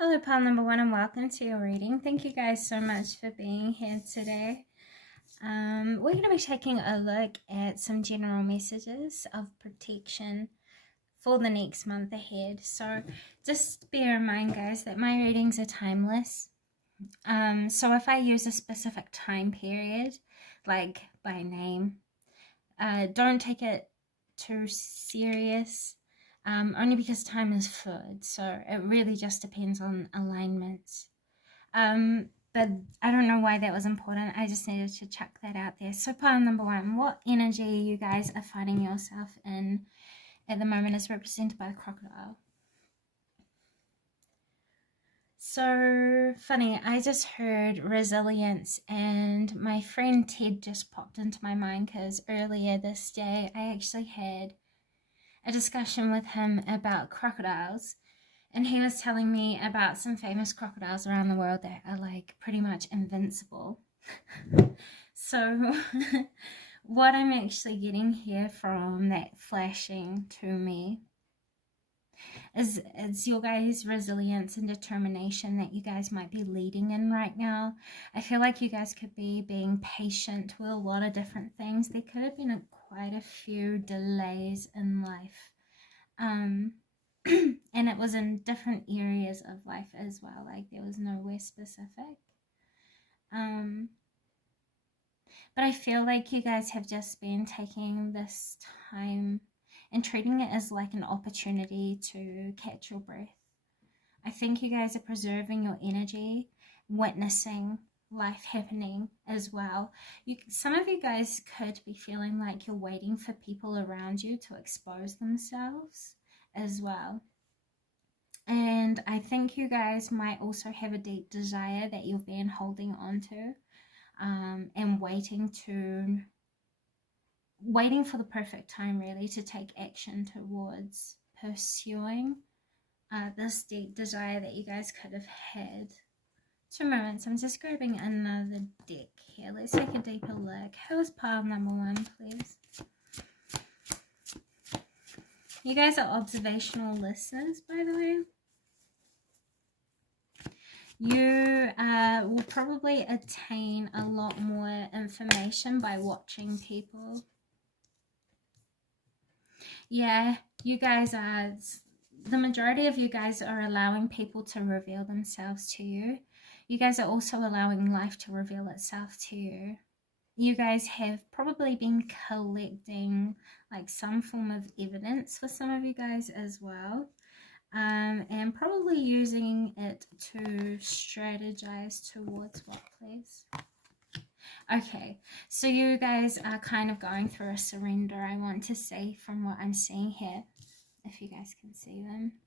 Hello, pile number one, and welcome to your reading. Thank you guys so much for being here today. We're going to be taking a look at some general messages of protection for the next month ahead. So just bear in mind, guys, that my readings are timeless. So if I use a specific time period, like by name, don't take it too serious. Only because time is fluid, so it really just depends on alignments. But I don't know why that was important. I just needed to chuck that out there. So pile number one, what energy you guys are finding yourself in at the moment is represented by the crocodile. So funny, I just heard resilience, and my friend Ted just popped into my mind because earlier this day I actually had a discussion with him about crocodiles, and he was telling me about some famous crocodiles around the world that are like pretty much invincible. So what I'm actually getting here from that flashing to me is it's your guys' resilience and determination that you guys might be leading in right now. I feel like you guys could be being patient with a lot of different things. There could have been quite a few delays in life. And it was in different areas of life as well. Like there was nowhere specific. But I feel like you guys have just been taking this time and treating it as like an opportunity to catch your breath. I think you guys are preserving your energy, witnessing life happening as well. Some of you guys could be feeling like you're waiting for people around you to expose themselves as well. And I think you guys might also have a deep desire that you've been holding on to, and waiting for the perfect time really to take action towards pursuing this deep desire that you guys could have had. 2 moments, I'm just grabbing another deck here. Let's take a deeper look. Who is pile number one, please? You guys are observational listeners, by the way. You will probably attain a lot more information by watching people. Yeah, you guys are, the majority of you guys are allowing people to reveal themselves to you. You guys are also allowing life to reveal itself to you. You guys have probably been collecting like some form of evidence for some of you guys as well. And probably using it to strategize towards what, please? Okay, so you guys are kind of going through a surrender, I want to say, from what I'm seeing here, if you guys can see them.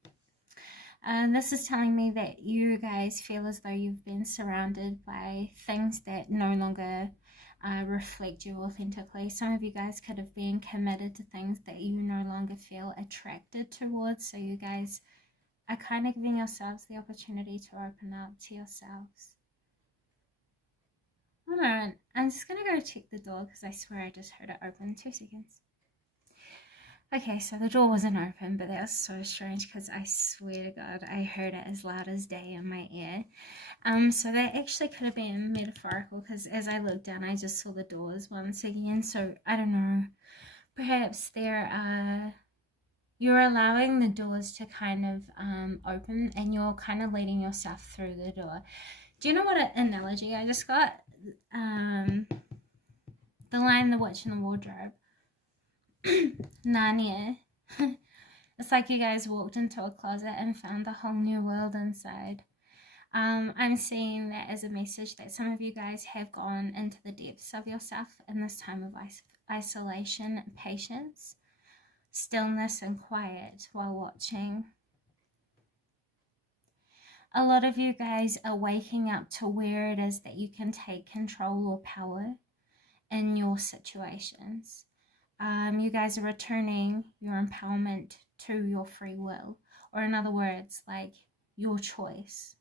This is telling me that you guys feel as though you've been surrounded by things that no longer reflect you authentically. Some of you guys could have been committed to things that you no longer feel attracted towards, so you guys are kind of giving yourselves the opportunity to open up to yourselves. Hold on, I'm just going to go check the door because I swear I just heard it open. 2 seconds. Okay, so the door wasn't open, but that was so strange because I swear to God I heard it as loud as day in my ear. So that actually could have been metaphorical because as I looked down I just saw the doors once again. So I don't know, perhaps you're allowing the doors to kind of open and you're kind of leading yourself through the door. Do you know what analogy I just got? The Lion, the Witch, and the Wardrobe. Narnia. It's like you guys walked into a closet and found a whole new world inside. I'm seeing that as a message that some of you guys have gone into the depths of yourself in this time of isolation, patience, stillness, and quiet while watching. A lot of you guys are waking up to where it is that you can take control or power in your situations. You guys are returning your empowerment to your free will, or in other words, like your choice,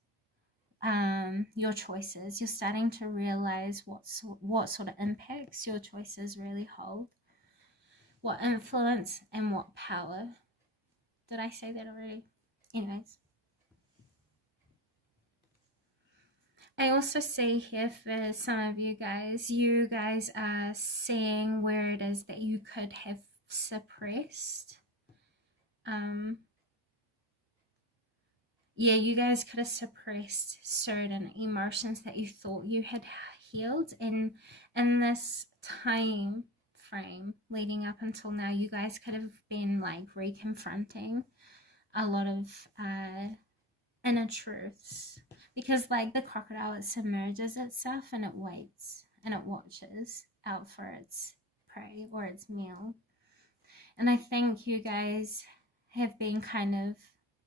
your choices. You're starting to realize what sort of impacts your choices really hold, what influence and what power. Did I say that already? Anyways. I also see here for some of you guys are seeing where it is that you could have suppressed. Yeah, you guys could have suppressed certain emotions that you thought you had healed, and in this time frame leading up until now, you guys could have been like reconfronting a lot of inner truths, because like the crocodile, it submerges itself and it waits and it watches out for its prey or its meal. And I think you guys have been kind of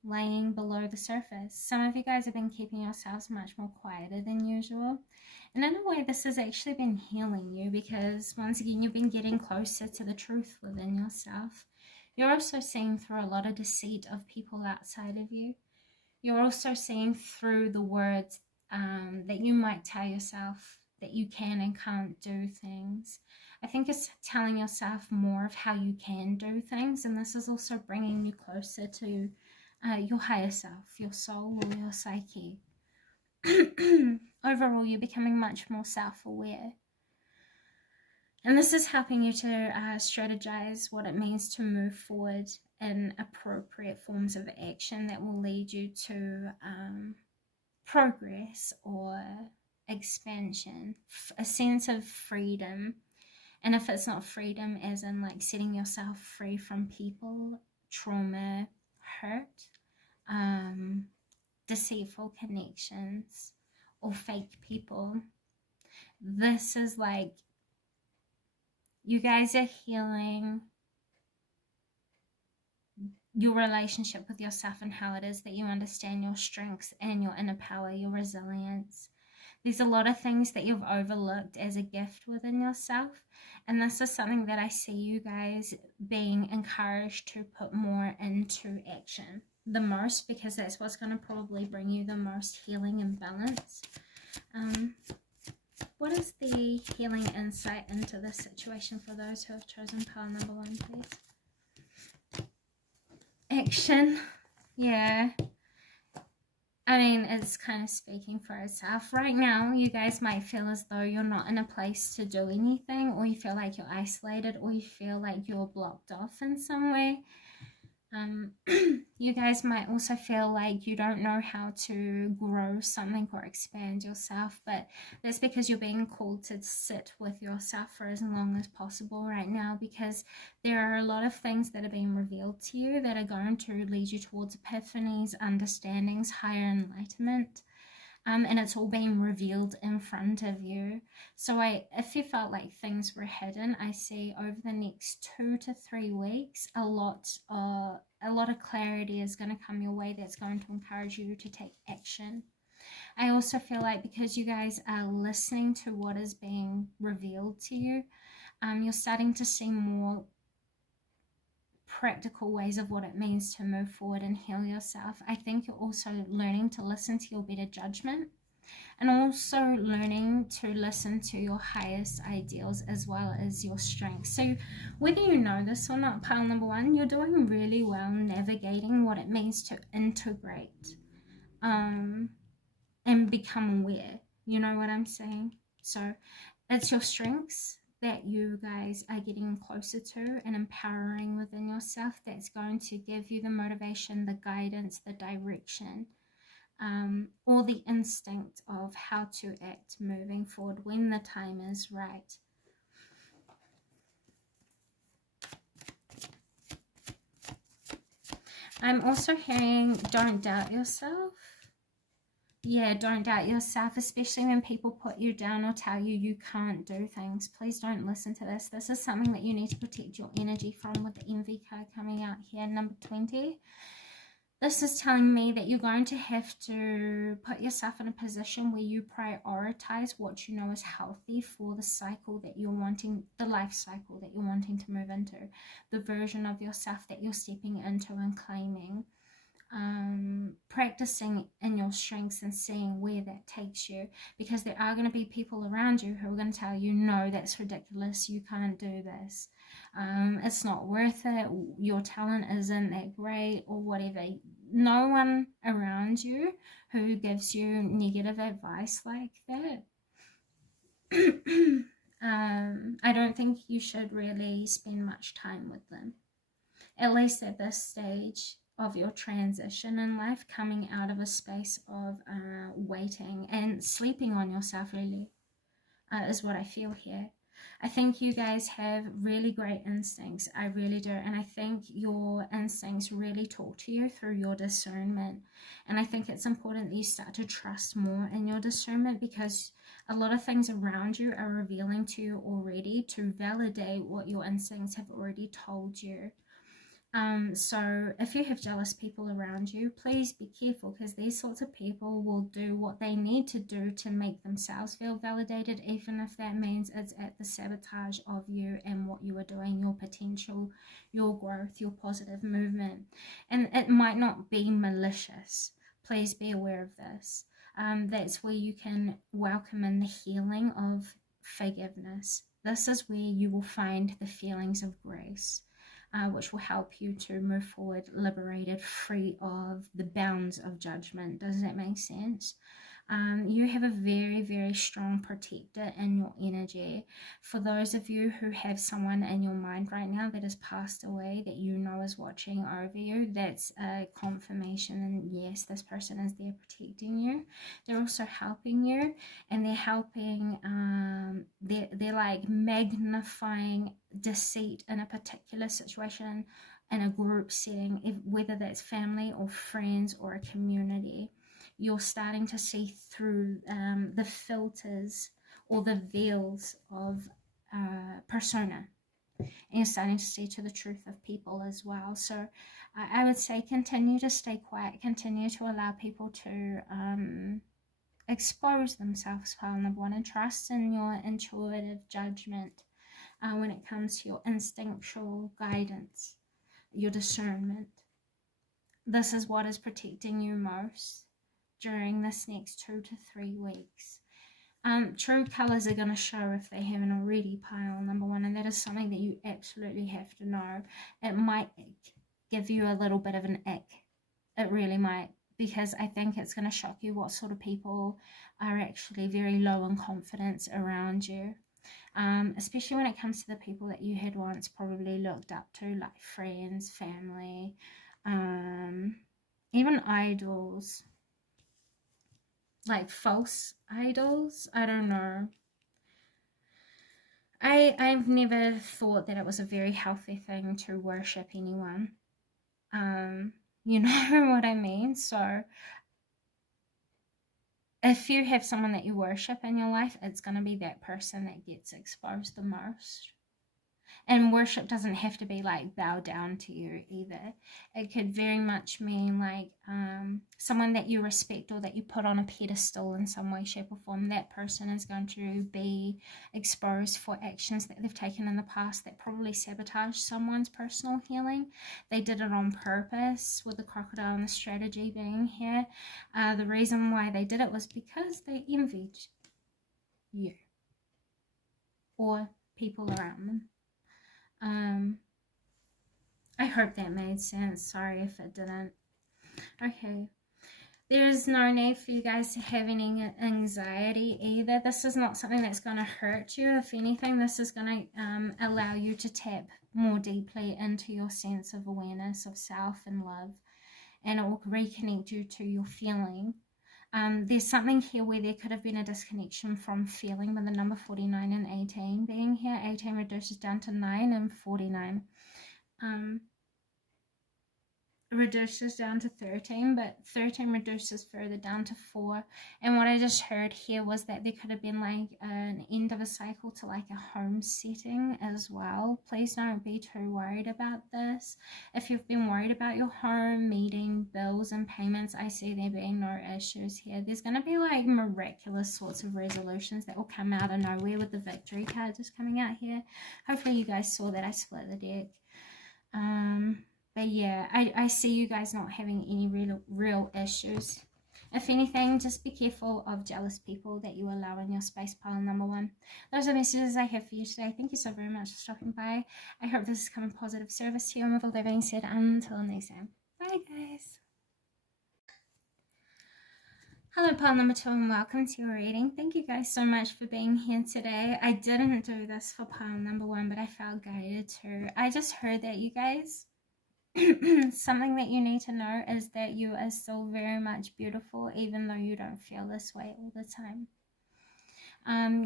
laying below the surface. Some of you guys have been keeping yourselves much more quieter than usual. And in a way, this has actually been healing you, because once again, you've been getting closer to the truth within yourself. You're also seeing through a lot of deceit of people outside of you. You're also seeing through the words that you might tell yourself that you can and can't do things. I think it's telling yourself more of how you can do things, and this is also bringing you closer to your higher self, your soul, or your psyche. Overall, you're becoming much more self-aware. And this is helping you to strategize what it means to move forward in appropriate forms of action that will lead you to progress or expansion, a sense of freedom. And if it's not freedom as in like setting yourself free from people, trauma, hurt, deceitful connections, or fake people, this is like you guys are healing your relationship with yourself and how it is that you understand your strengths and your inner power, your resilience. There's a lot of things that you've overlooked as a gift within yourself, and this is something that I see you guys being encouraged to put more into action the most, because that's what's going to probably bring you the most healing and balance. What is the healing insight into this situation for those who have chosen pile number 1, please? Action. Yeah. I mean, it's kind of speaking for itself. Right now, you guys might feel as though you're not in a place to do anything, or you feel like you're isolated, or you feel like you're blocked off in some way. You guys might also feel like you don't know how to grow something or expand yourself, but that's because you're being called to sit with yourself for as long as possible right now, because there are a lot of things that are being revealed to you that are going to lead you towards epiphanies, understandings, higher enlightenment. And it's all being revealed in front of you. So if you felt like things were hidden, I see over the next 2 to 3 weeks, a lot of clarity is going to come your way that's going to encourage you to take action. I also feel like because you guys are listening to what is being revealed to you, you're starting to see more practical ways of what it means to move forward and heal yourself. I think you're also learning to listen to your better judgment, and also learning to listen to your highest ideals as well as your strengths. So whether you know this or not, pile number 1, you're doing really well navigating what it means to integrate and become aware. You know what I'm saying? So it's your strengths that you guys are getting closer to and empowering within yourself that's going to give you the motivation, the guidance, the direction, or the instinct of how to act moving forward when the time is right. I'm also hearing don't doubt yourself. Yeah, don't doubt yourself, especially when people put you down or tell you you can't do things. Please don't listen to this. This is something that you need to protect your energy from, with the envy card coming out here, number 20. This is telling me that you're going to have to put yourself in a position where you prioritize what you know is healthy for the cycle that you're wanting, the life cycle that you're wanting to move into, the version of yourself that you're stepping into and claiming. practicing in your strengths and seeing where that takes you, because there are going to be people around you who are going to tell you, no, that's ridiculous, you can't do this, it's not worth it, your talent isn't that great, or whatever. No one around you who gives you negative advice like that, I don't think you should really spend much time with them, at least at this stage of your transition in life, coming out of a space of waiting and sleeping on yourself, really, is what I feel here. I think you guys have really great instincts. I really do. And I think your instincts really talk to you through your discernment. And I think it's important that you start to trust more in your discernment, because a lot of things around you are revealing to you already to validate what your instincts have already told you. So if you have jealous people around you, please be careful, because these sorts of people will do what they need to do to make themselves feel validated, even if that means it's at the sabotage of you and what you are doing, your potential, your growth, your positive movement. And it might not be malicious. Please be aware of this. That's where you can welcome in the healing of forgiveness. This is where you will find the feelings of grace. Which will help you to move forward liberated, free of the bounds of judgment. Does that make sense? You have a very, very strong protector in your energy. For those of you who have someone in your mind right now that has passed away that you know is watching over you, that's a confirmation. And yes, this person is there protecting you. They're also helping you, and they're helping, they're like magnifying deceit in a particular situation, in a group setting, whether that's family or friends or a community. You're starting to see through the filters or the veils of persona, and you're starting to see to the truth of people as well. So I would say continue to stay quiet, continue to allow people to expose themselves, pile number one, and trust in your intuitive judgment when it comes to your instinctual guidance, your discernment. This is what is protecting you most during this next 2 to 3 weeks. True colors are going to show if they haven't already, pile number one, and that is something that you absolutely have to know. It might give you a little bit of an ick. It really might, because I think it's going to shock you what sort of people are actually very low in confidence around you. Especially when it comes to the people that you had once probably looked up to, like friends, family, even idols. Like false idols, I don't know. I've never thought that it was a very healthy thing to worship anyone. You know what I mean? So if you have someone that you worship in your life, it's going to be that person that gets exposed the most. And worship doesn't have to be like bow down to you either. It could very much mean like someone that you respect or that you put on a pedestal in some way, shape or form. That person is going to be exposed for actions that they've taken in the past that probably sabotaged someone's personal healing. They did it on purpose, with the crocodile and the strategy being here. The reason why they did it was because they envied you or people around them. I hope that made sense. Sorry if it didn't. Okay. There is no need for you guys to have any anxiety either. This is not something that's going to hurt you. If anything, this is going to allow you to tap more deeply into your sense of awareness of self and love, and it will reconnect you to your feeling. There's something here where there could have been a disconnection from feeling, with the number 49 and 18 being here. 18 reduces down to 9 and 49 reduces down to 13, but 13 reduces further down to 4. And what I just heard here was that there could have been like an end of a cycle to like a home setting as well. Please don't be too worried about this. If you've been worried about your home, meeting bills and payments, I see there being no issues here. There's going to be like miraculous sorts of resolutions that will come out of nowhere, with the victory card just coming out here. Hopefully you guys saw that I split the deck. But yeah, I see you guys not having any real issues. If anything, just be careful of jealous people that you allow in your space, pile number one. Those are messages I have for you today. Thank you so very much for stopping by. I hope this has come in positive service to you. And with all that being said, until next time, bye guys. Hello, pile number two, and welcome to your reading. Thank you guys so much for being here today. I didn't do this for pile number one, but I felt guided to. I just heard that you guys, something that you need to know is that you are still very much beautiful, even though you don't feel this way all the time.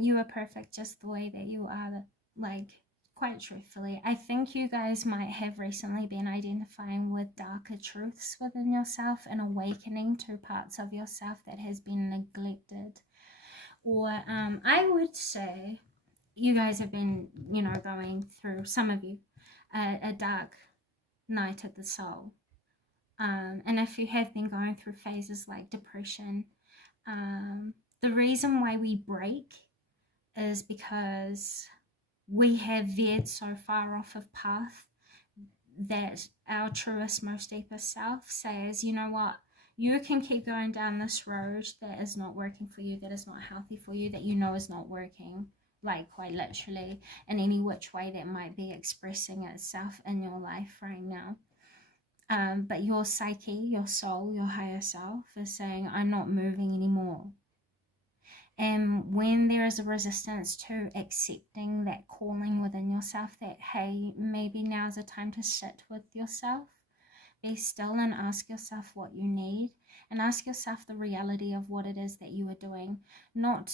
You are perfect just the way that you are, like, quite truthfully. I think you guys might have recently been identifying with darker truths within yourself and awakening to parts of yourself that has been neglected. Or I would say you guys have been, going through, some of you, a dark night of the soul. And if you have been going through phases like depression, the reason why we break is because we have veered so far off of path that our truest, most deepest self says, you know what, you can keep going down this road that is not working for you, that is not healthy for you, that you know is not working, like quite literally, in any which way that might be expressing itself in your life right now. But your psyche, your soul, your higher self is saying, I'm not moving anymore. And when there is a resistance to accepting that calling within yourself, that, hey, maybe now's the time to sit with yourself, be still and ask yourself what you need, and ask yourself the reality of what it is that you are doing, not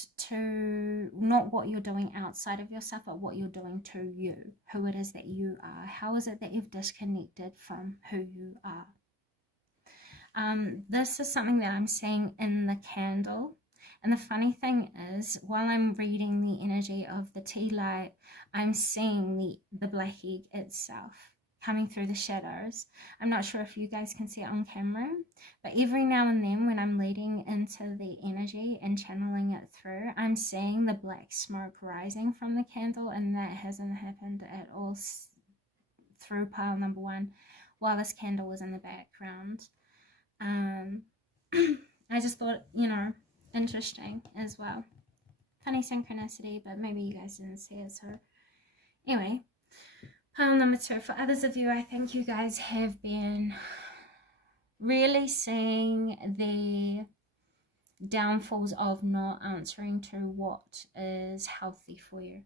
what you're doing outside of yourself, but what you're doing to you, who it is that you are. How is it that you've disconnected from who you are? This is something that I'm seeing in the candle. And the funny thing is, while I'm reading the energy of the tea light, I'm seeing the black egg itself coming through the shadows. I'm not sure if you guys can see it on camera, but every now and then when I'm leading into the energy and channeling it through, I'm seeing the black smoke rising from the candle, and that hasn't happened at all through pile number one while this candle was in the background. I just thought, interesting as well. Funny synchronicity, but maybe you guys didn't see it. So anyway, pile number two. For others of you, I think you guys have been really seeing the downfalls of not answering to what is healthy for you.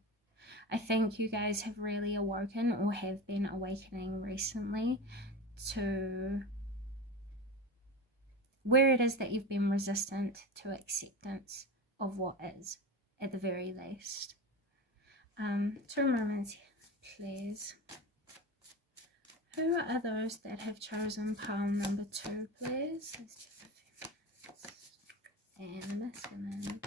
I think you guys have really awoken, or have been awakening recently, to where it is that you've been resistant to acceptance of what is, at the very least. 2 moments, please. Who are those that have chosen pile number 2, please? And this one.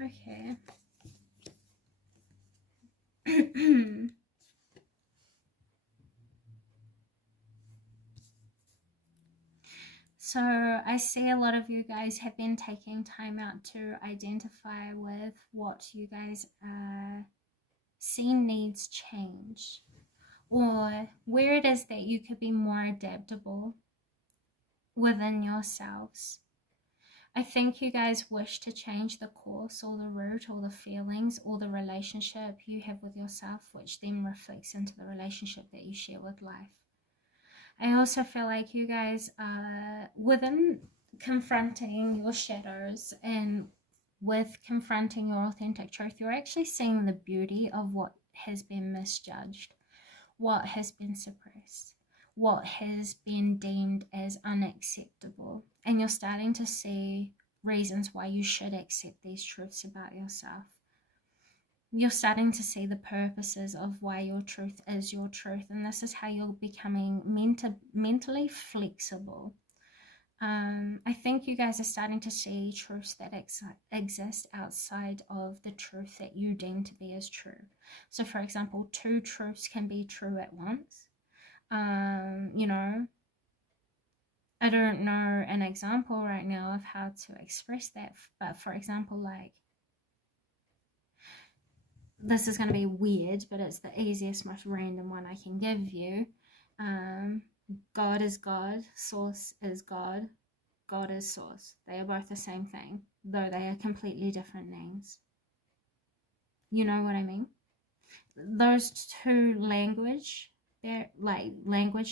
Okay. So I see a lot of you guys have been taking time out to identify with what you guys see needs change, or where it is that you could be more adaptable within yourselves. I think you guys wish to change the course or the route or the feelings or the relationship you have with yourself, which then reflects into the relationship that you share with life. I also feel like you guys are, within confronting your shadows and with confronting your authentic truth, you're actually seeing the beauty of what has been misjudged, what has been suppressed, what has been deemed as unacceptable. And you're starting to see reasons why you should accept these truths about yourself. You're starting to see the purposes of why your truth is your truth, and this is how you're becoming mentally flexible. I think you guys are starting to see truths that exist outside of the truth that you deem to be as true. So for example, 2 truths can be true at once. I don't know an example right now of how to express that, but for example, like, this is going to be weird, but it's the easiest, most random one I can give you. God is God, source is God, God is source. They are both the same thing, though they are completely different names. You know what I mean? Those two language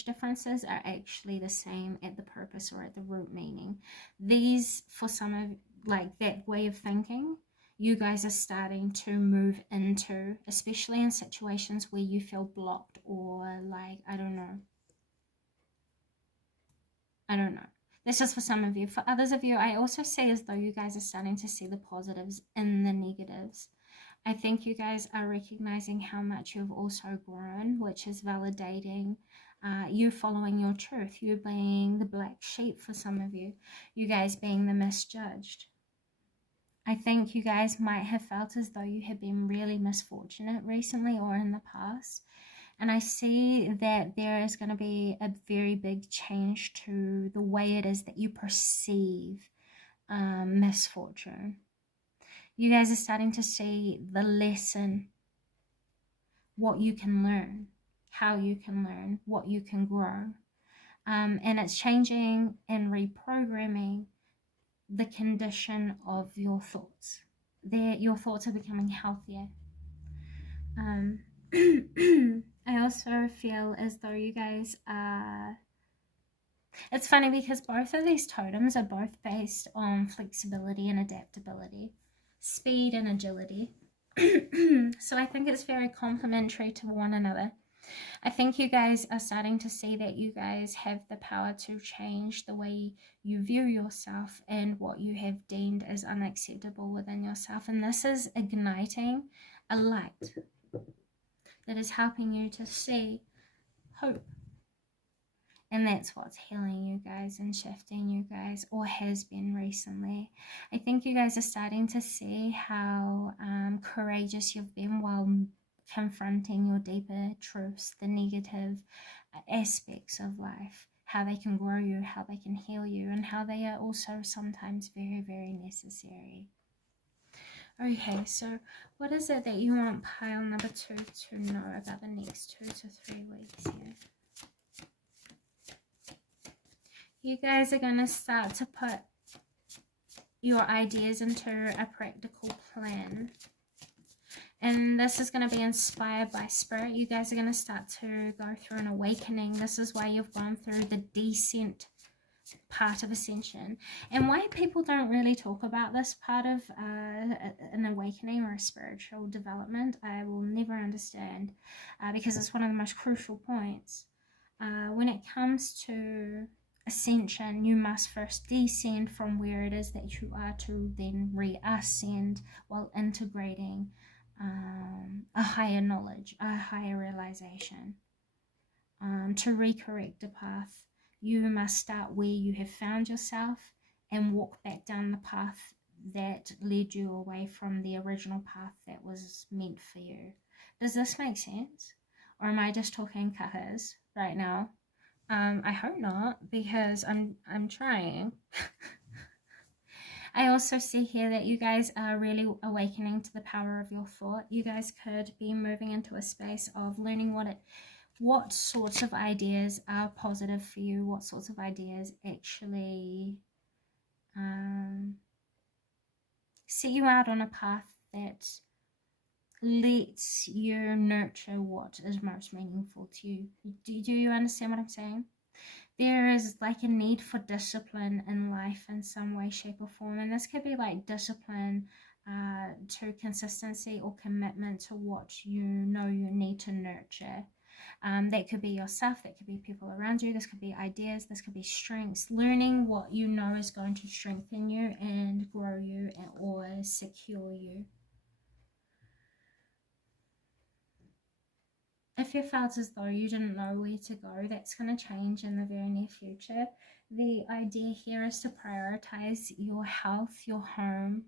differences are actually the same at the purpose or at the root meaning. These, for some of, like, that way of thinking, you guys are starting to move into, especially in situations where you feel blocked or like, I don't know. That's just for some of you. For others of you, I also see as though you guys are starting to see the positives in the negatives. I think you guys are recognizing how much you've also grown, which is validating you following your truth, you being the black sheep for some of you, you guys being the misjudged. I think you guys might have felt as though you have been really misfortunate recently or in the past. And I see that there is going to be a very big change to the way it is that you perceive misfortune. You guys are starting to see the lesson, what you can learn, how you can learn, what you can grow. And it's changing and reprogramming the condition of your thoughts. Your thoughts are becoming healthier. I also feel as though you guys are... It's funny because both of these totems are both based on flexibility and adaptability, speed and agility. So I think it's very complementary to one another. I think you guys are starting to see that you guys have the power to change the way you view yourself and what you have deemed as unacceptable within yourself. And this is igniting a light that is helping you to see hope. And that's what's healing you guys and shifting you guys, or has been recently. I think you guys are starting to see how courageous you've been while confronting your deeper truths, the negative aspects of life, how they can grow you, how they can heal you, and how they are also sometimes very, very necessary. Okay, so what is it that you want pile number 2 to know about the next 2 to 3 weeks here? You guys are going to start to put your ideas into a practical plan. And this is going to be inspired by spirit. You guys are going to start to go through an awakening. This is why you've gone through the descent part of ascension, and why people don't really talk about this part of an awakening or a spiritual development, I will never understand, because it's one of the most crucial points. When it comes to ascension, you must first descend from where it is that you are to then reascend while integrating a higher knowledge, a higher realization. To recorrect a path, you must start where you have found yourself and walk back down the path that led you away from the original path that was meant for you. Does this make sense? Or am I just talking kahas right now? I hope not, because I'm trying. I also see here that you guys are really awakening to the power of your thought. You guys could be moving into a space of learning what sorts of ideas are positive for you, what sorts of ideas actually set you out on a path that lets you nurture what is most meaningful to you. Do you understand what I'm saying? There is like a need for discipline in life in some way, shape, or form, and this could be like discipline to consistency or commitment to what you know you need to nurture. That could be yourself, that could be people around you, this could be ideas, this could be strengths, learning what you know is going to strengthen you and grow you or secure you. If you felt as though you didn't know where to go, that's going to change in the very near future. The idea here is to prioritize your health, your home,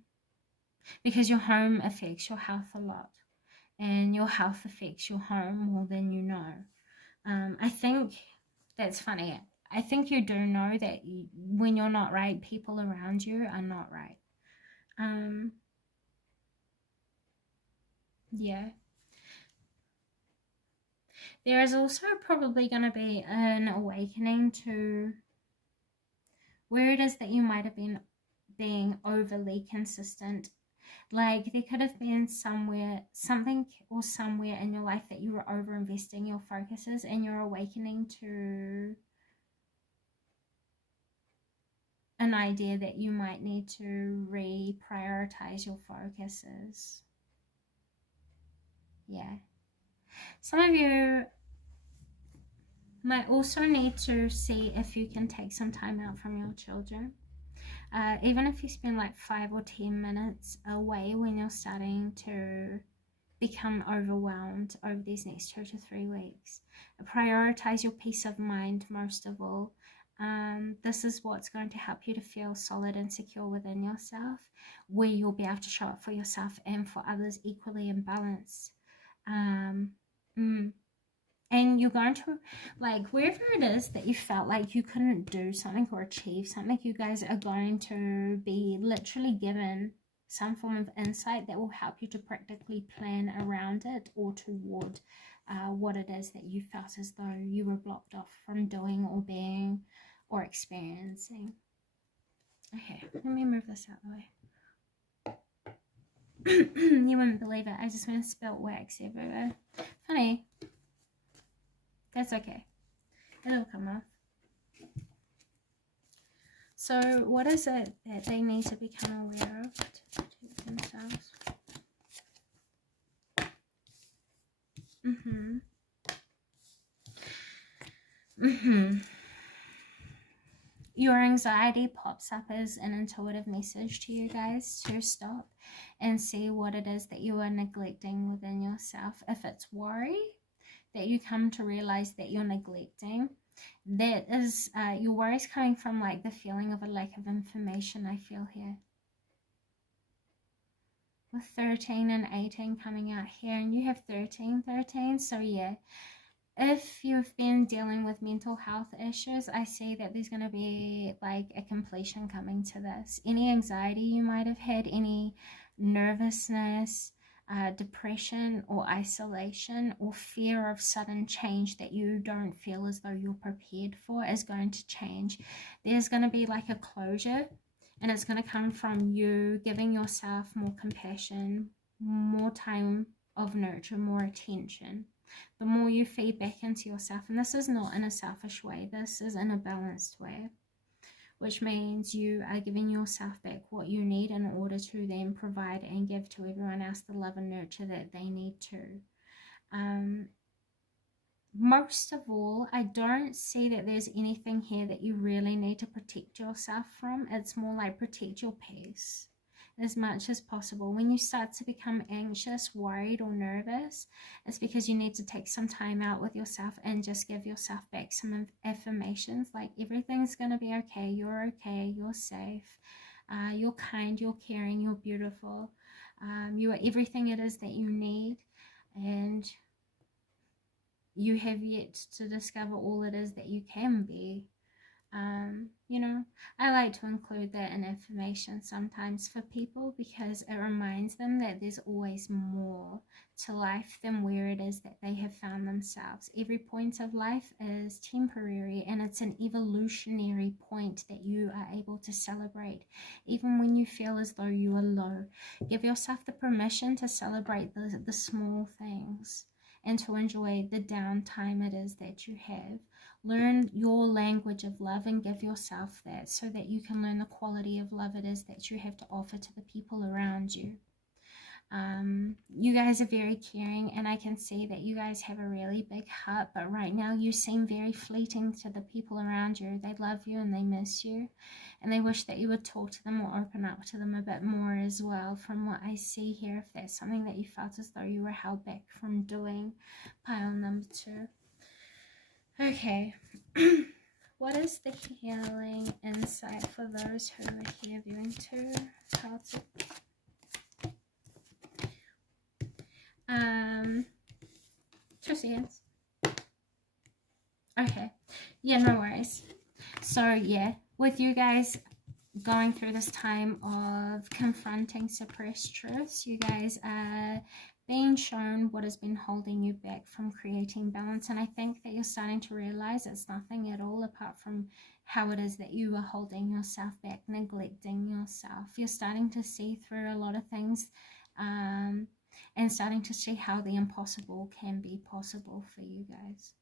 because your home affects your health a lot, and your health affects your home more than you know. I think that's funny. I think you do know that when you're not right, people around you are not right. Yeah. There is also probably going to be an awakening to where it is that you might have been being overly consistent. Like there could have been something or somewhere in your life that you were over investing your focuses, and you're awakening to an idea that you might need to reprioritize your focuses. Yeah. Some of you might also need to see if you can take some time out from your children. Even if you spend like 5 or 10 minutes away when you're starting to become overwhelmed over these next 2 to 3 weeks. Prioritize your peace of mind most of all. This is what's going to help you to feel solid and secure within yourself, where you'll be able to show up for yourself and for others equally in balance. And you're going to, like, wherever it is that you felt like you couldn't do something or achieve something, you guys are going to be literally given some form of insight that will help you to practically plan around it or toward what it is that you felt as though you were blocked off from doing or being or experiencing. Okay, let me move this out of the way. You wouldn't believe it, I just went and spilt wax everywhere. Funny. That's okay. It'll come off. So what is it that they need to become aware of to protect themselves? Your anxiety pops up as an intuitive message to you guys to stop and see what it is that you are neglecting within yourself. If it's worry that you come to realize that you're neglecting, that is your worries coming from like the feeling of a lack of information. I feel here with 13 and 18 coming out here, and you have 13, so yeah, if you've been dealing with mental health issues, I see that there's going to be like a completion coming to this. Any anxiety you might have had, any nervousness, depression or isolation or fear of sudden change that you don't feel as though you're prepared for is going to change. There's going to be like a closure, and it's going to come from you giving yourself more compassion, more time of nurture, more attention. The more you feed back into yourself, and this is not in a selfish way, this is in a balanced way, which means you are giving yourself back what you need in order to then provide and give to everyone else the love and nurture that they need to. Most of all, I don't see that there's anything here that you really need to protect yourself from. It's more like protect your peace as much as possible. When you start to become anxious, worried, or nervous, it's because you need to take some time out with yourself and just give yourself back some affirmations like everything's going to be okay, you're safe, you're kind, you're caring, you're beautiful, you are everything it is that you need, and you have yet to discover all it is that you can be. You know, I like to include that in affirmation sometimes for people because it reminds them that there's always more to life than where it is that they have found themselves. Every point of life is temporary, and it's an evolutionary point that you are able to celebrate. Even when you feel as though you are low, give yourself the permission to celebrate the small things and to enjoy the downtime it is that you have. Learn your language of love and give yourself that so that you can learn the quality of love it is that you have to offer to the people around you. You guys are very caring, and I can see that you guys have a really big heart, but right now you seem very fleeting to the people around you. They love you and they miss you, and they wish that you would talk to them or open up to them a bit more as well. From what I see here, if that's something that you felt as though you were held back from doing, pile number 2. Okay. What is the healing insight for those who are here viewing 2 cards? Just hands. Okay. Yeah, no worries. So yeah, with you guys going through this time of confronting suppressed truths, you guys are being shown what has been holding you back from creating balance. And I think that you're starting to realize it's nothing at all apart from how it is that you are holding yourself back, neglecting yourself. You're starting to see through a lot of things, and starting to see how the impossible can be possible for you guys,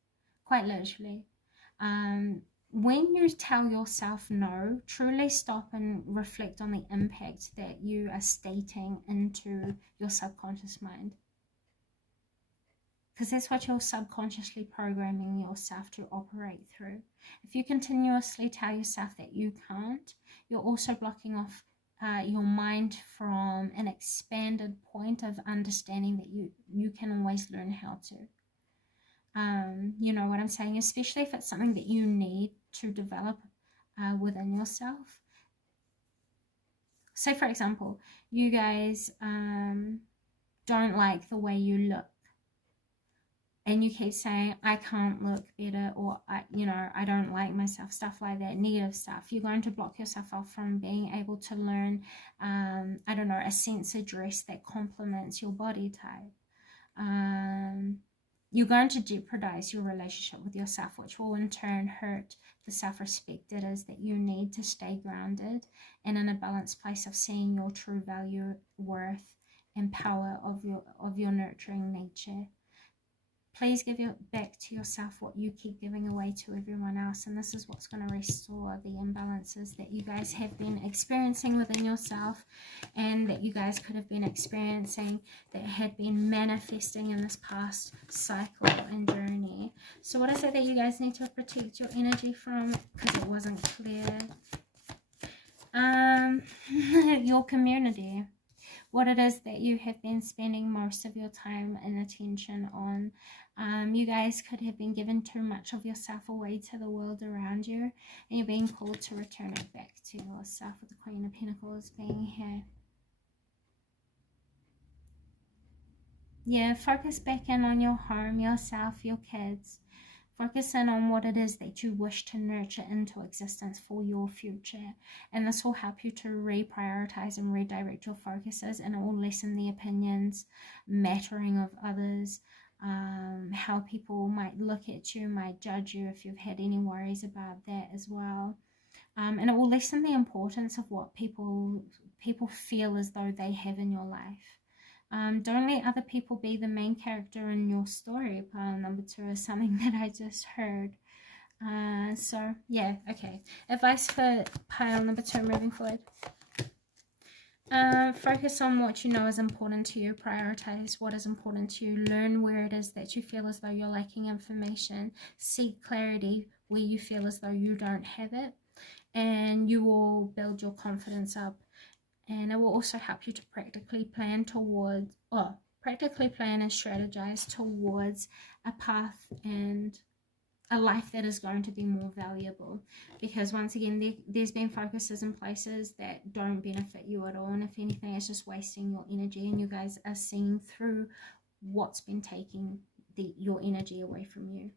quite literally. When you tell yourself no, truly stop and reflect on the impact that you are stating into your subconscious mind. Because that's what you're subconsciously programming yourself to operate through. If you continuously tell yourself that you can't, you're also blocking off your mind from an expanded point of understanding that you can always learn how to. You know what I'm saying? Especially if it's something that you need to develop within yourself. So, for example, you guys don't like the way you look, and you keep saying, I can't look better, or I don't like myself, stuff like that, negative stuff. You're going to block yourself off from being able to learn, I don't know, a sensory dress that complements your body type. You're going to jeopardize your relationship with yourself, which will in turn hurt the self-respect it is that you need to stay grounded and in a balanced place of seeing your true value, worth, and power of your nurturing nature. Please give back to yourself what you keep giving away to everyone else. And this is what's going to restore the imbalances that you guys have been experiencing within yourself, and that you guys could have been experiencing, that had been manifesting in this past cycle and journey. So what is it that you guys need to protect your energy from? Because it wasn't clear. Your community. What it is that you have been spending most of your time and attention on. You guys could have been given too much of yourself away to the world around you, and you're being called to return it back to yourself, with the Queen of Pentacles being here. Yeah, focus back in on your home, yourself, your kids. Focus in on what it is that you wish to nurture into existence for your future. And this will help you to reprioritize and redirect your focuses, and it will lessen the opinions, mattering of others, how people might look at you, might judge you, if you've had any worries about that as well. And it will lessen the importance of what people feel as though they have in your life. Don't let other people be the main character in your story. Pile number 2 is something that I just heard. So, yeah, okay. Advice for pile number 2 moving forward. Focus on what you know is important to you. Prioritize what is important to you. Learn where it is that you feel as though you're lacking information. Seek clarity where you feel as though you don't have it. And you will build your confidence up. And it will also help you to practically plan and strategize towards a path and a life that is going to be more valuable. Because once again, there's been focuses in places that don't benefit you at all, and if anything, it's just wasting your energy, and you guys are seeing through what's been taking your energy away from you.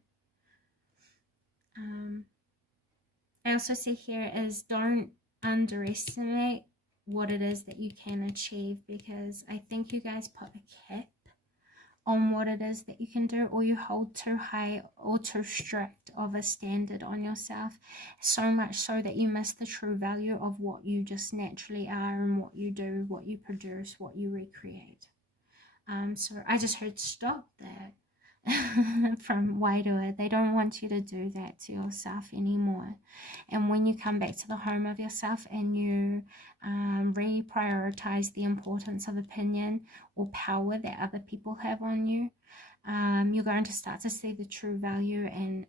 I also see here is don't underestimate what it is that you can achieve, because I think you guys put a cap on what it is that you can do, or you hold too high or too strict of a standard on yourself, so much so that you miss the true value of what you just naturally are, and what you do, what you produce, what you recreate. So I just heard stop that from Why Do It. They don't want you to do that to yourself anymore. And when you come back to the home of yourself and you reprioritize the importance of opinion or power that other people have on you, you're going to start to see the true value and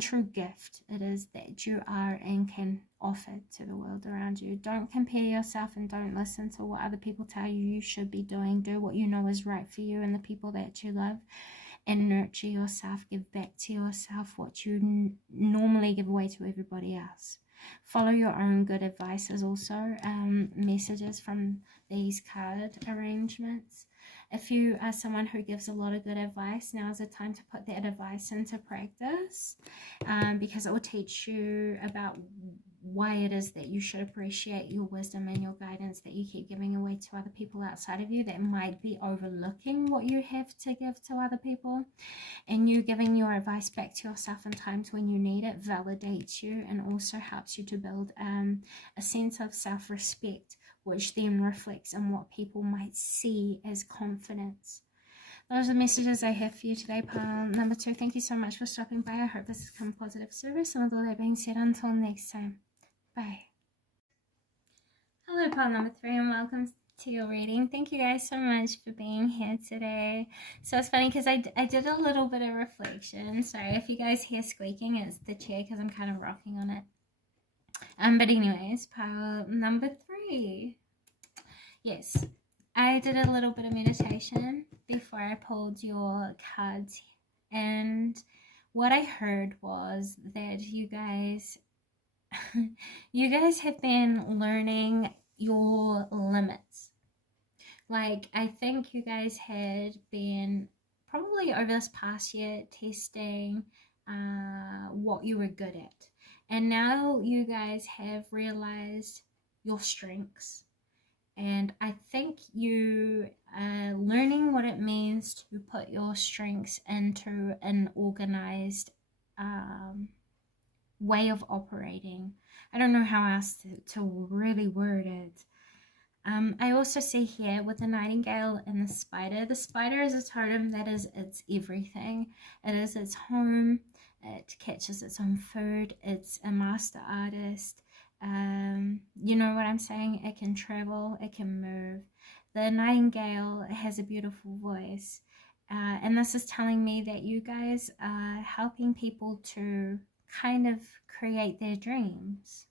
true gift it is that you are and can offer to the world around you. Don't compare yourself, and don't listen to what other people tell you should be doing. Do what you know is right for you and the people that you love, and nurture yourself. Give back to yourself what you normally give away to everybody else. Follow your own good advices also. Messages from these card arrangements. If you are someone who gives a lot of good advice, now is the time to put that advice into practice, because it will teach you about why it is that you should appreciate your wisdom and your guidance that you keep giving away to other people outside of you that might be overlooking what you have to give to other people. And you giving your advice back to yourself in times when you need it validates you and also helps you to build a sense of self-respect, which then reflects in what people might see as confidence. Those are the messages I have for you today, pile number 2. Thank you so much for stopping by. I hope this has come positive service. And with all that being said, until next time, bye. Hello, pile number 3, and welcome to your reading. Thank you guys so much for being here today. So it's funny because I did a little bit of reflection. Sorry if you guys hear squeaking, it's the chair because I'm kind of rocking on it. But anyways, pile number 3. Yes, I did a little bit of meditation before I pulled your cards, and what I heard was that you guys have been learning your limits. Like, I think you guys had been probably over this past year testing what you were good at, and now you guys have realized your strengths. And I think you are learning what it means to put your strengths into an organized way of operating. I don't know how else to really word it. I also see here with the nightingale and the spider. The spider is a totem that is its everything. It is its home. It catches its own food. It's a master artist. You know what I'm saying? It can travel. It can move. The nightingale has a beautiful voice. And this is telling me that you guys are helping people to kind of create their dreams.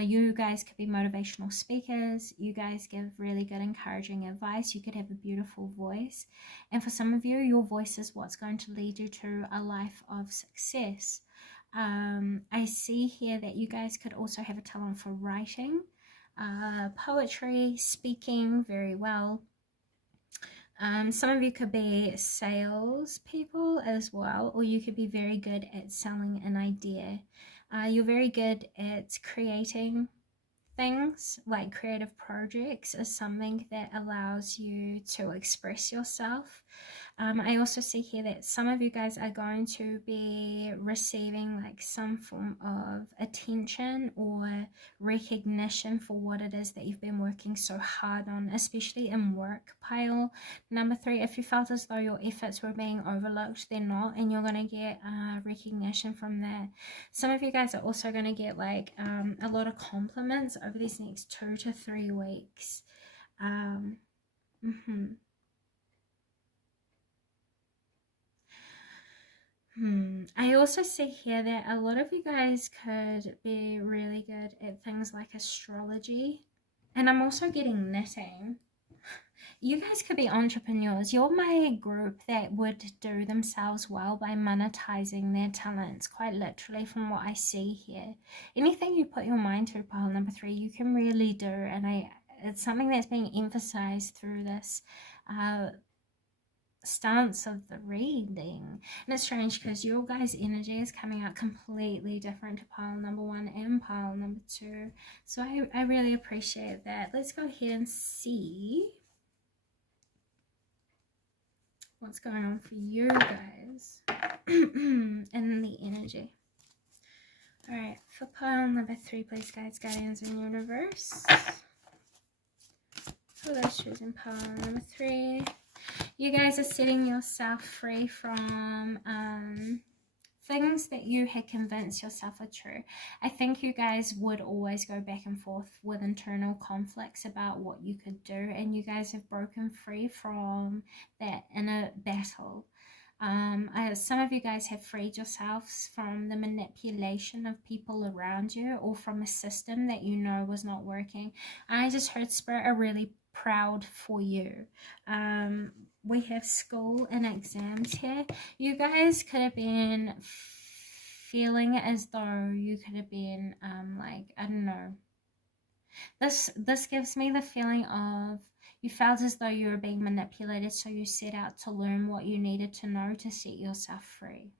You guys could be motivational speakers. You guys give really good encouraging advice. You could have a beautiful voice. And for some of you, your voice is what's going to lead you to a life of success. I see here that you guys could also have a talent for writing, poetry, speaking very well. Some of you could be sales people as well, or you could be very good at selling an idea. You're very good at creating things, like creative projects is something that allows you to express yourself. I also see here that some of you guys are going to be receiving like some form of attention or recognition for what it is that you've been working so hard on, especially in work. Pile number 3, if you felt as though your efforts were being overlooked, they're not, and you're going to get recognition from that. Some of you guys are also going to get like a lot of compliments over these next 2 to 3 weeks. I also see here that a lot of you guys could be really good at things like astrology, and I'm also getting knitting. You guys could be entrepreneurs. You're my group that would do themselves well by monetizing their talents, quite literally, from what I see here. Anything you put your mind to, pile number 3, you can really do, and it's something that's being emphasized through this stance of the reading. And it's strange because your guys' energy is coming out completely different to pile number 1 and pile number 2. So I really appreciate that. Let's go ahead and see what's going on for you guys and the energy. All right, for pile number 3, please, guides, guardians, and universe. For those choosing pile number 3, you guys are setting yourself free from things that you had convinced yourself are true. I think you guys would always go back and forth with internal conflicts about what you could do, and you guys have broken free from that inner battle. Some of you guys have freed yourselves from the manipulation of people around you, or from a system that you know was not working. I just heard Spirit are really proud for you. We have school and exams here. You guys could have been feeling as though you could have been like, I don't know, this gives me the feeling of you felt as though you were being manipulated, so you set out to learn what you needed to know to set yourself free.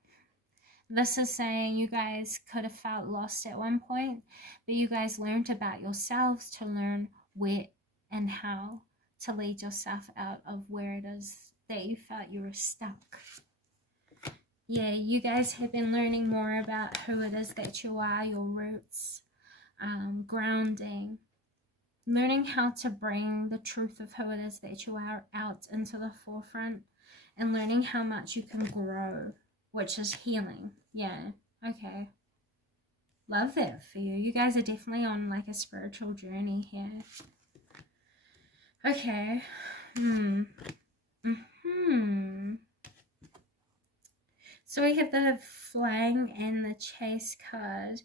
This is saying you guys could have felt lost at one point, but you guys learned about yourselves to learn where and how to lead yourself out of where it is that you felt you were stuck. Yeah, you guys have been learning more about who it is that you are, your roots, grounding, learning how to bring the truth of who it is that you are out into the forefront, and learning how much you can grow, which is healing. Yeah, okay. Love that for you. You guys are definitely on like a spiritual journey here. Okay. So we have the flying and the chase card.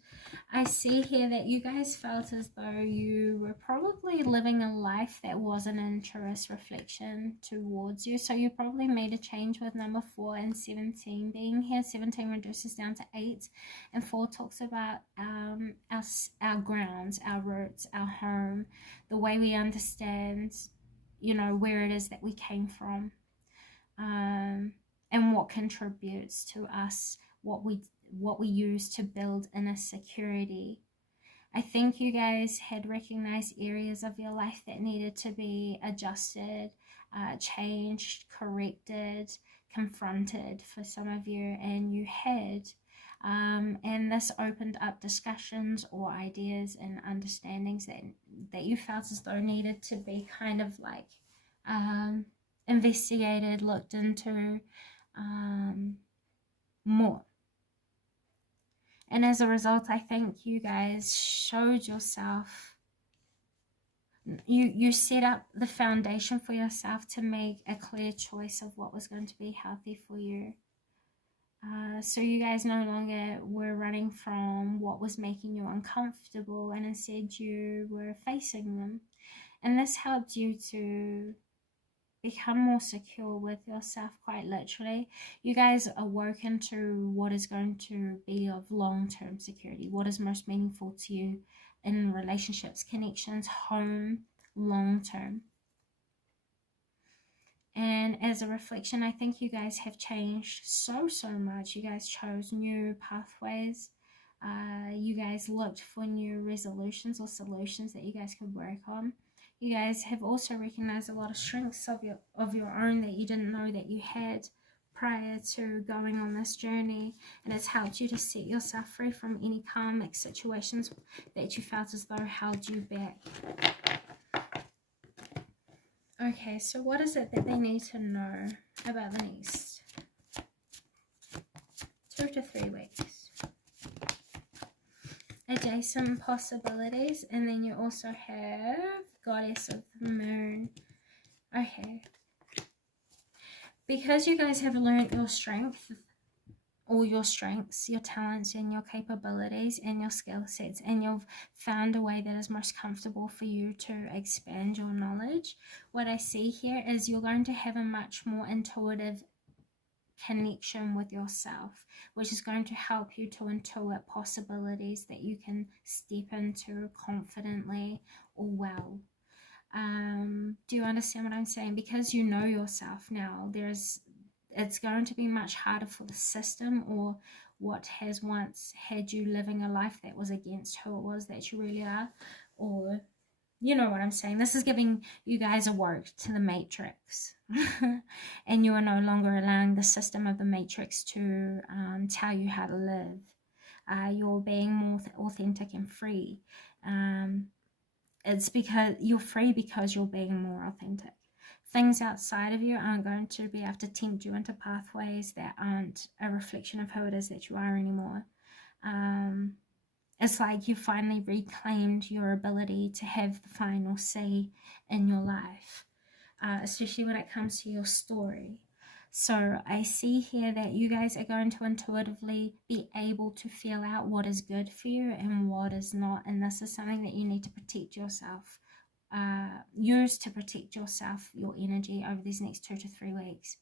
I see here that you guys felt as though you were probably living a life that wasn't in truest reflection towards you. So you probably made a change with number 4 and 17 being here. 17 reduces down to 8, and 4 talks about our grounds, our roots, our home, the way we understand, you know, where it is that we came from. And what contributes to us, what we use to build inner security. I think you guys had recognized areas of your life that needed to be adjusted, changed, corrected, confronted for some of you, and you had. And this opened up discussions or ideas and understandings that you felt as though needed to be kind of like investigated, looked into more. And as a result, I think you guys showed yourself, you set up the foundation for yourself to make a clear choice of what was going to be healthy for you. So you guys no longer were running from what was making you uncomfortable, and instead you were facing them. And this helped you to become more secure with yourself, quite literally. You guys awoke into what is going to be of long-term security, what is most meaningful to you in relationships, connections, home, long-term. And as a reflection, I think you guys have changed so much. You guys chose new pathways. You guys looked for new resolutions or solutions that you guys could work on. You guys have also recognized a lot of strengths of your own that you didn't know that you had prior to going on this journey, and it's helped you to set yourself free from any karmic situations that you felt as though held you back. Okay, so what is it that they need to know about the next 2 to 3 weeks? Adjacent possibilities, and then you also have Goddess of the Moon. Okay. Because you guys have learned your strength, all your strengths, your talents, and your capabilities, and your skill sets, and you've found a way that is most comfortable for you to expand your knowledge, what I see here is you're going to have a much more intuitive connection with yourself, which is going to help you to intuit possibilities that you can step into confidently or well. Do you understand what I'm saying? Because you know yourself now, it's going to be much harder for the system or what has once had you living a life that was against who it was that you really are, or you know what I'm saying. This is giving you guys a work to the matrix. And you are no longer allowing the system of the matrix to tell you how to live. You're being more authentic and free. It's because you're free because you're being more authentic. Things outside of you aren't going to be able to tempt you into pathways that aren't a reflection of who it is that you are anymore. It's like you finally reclaimed your ability to have the final say in your life, especially when it comes to your story. So I see here that you guys are going to intuitively be able to feel out what is good for you and what is not. And this is something that you need to protect yourself, use to protect yourself, your energy over these next 2 to 3 weeks.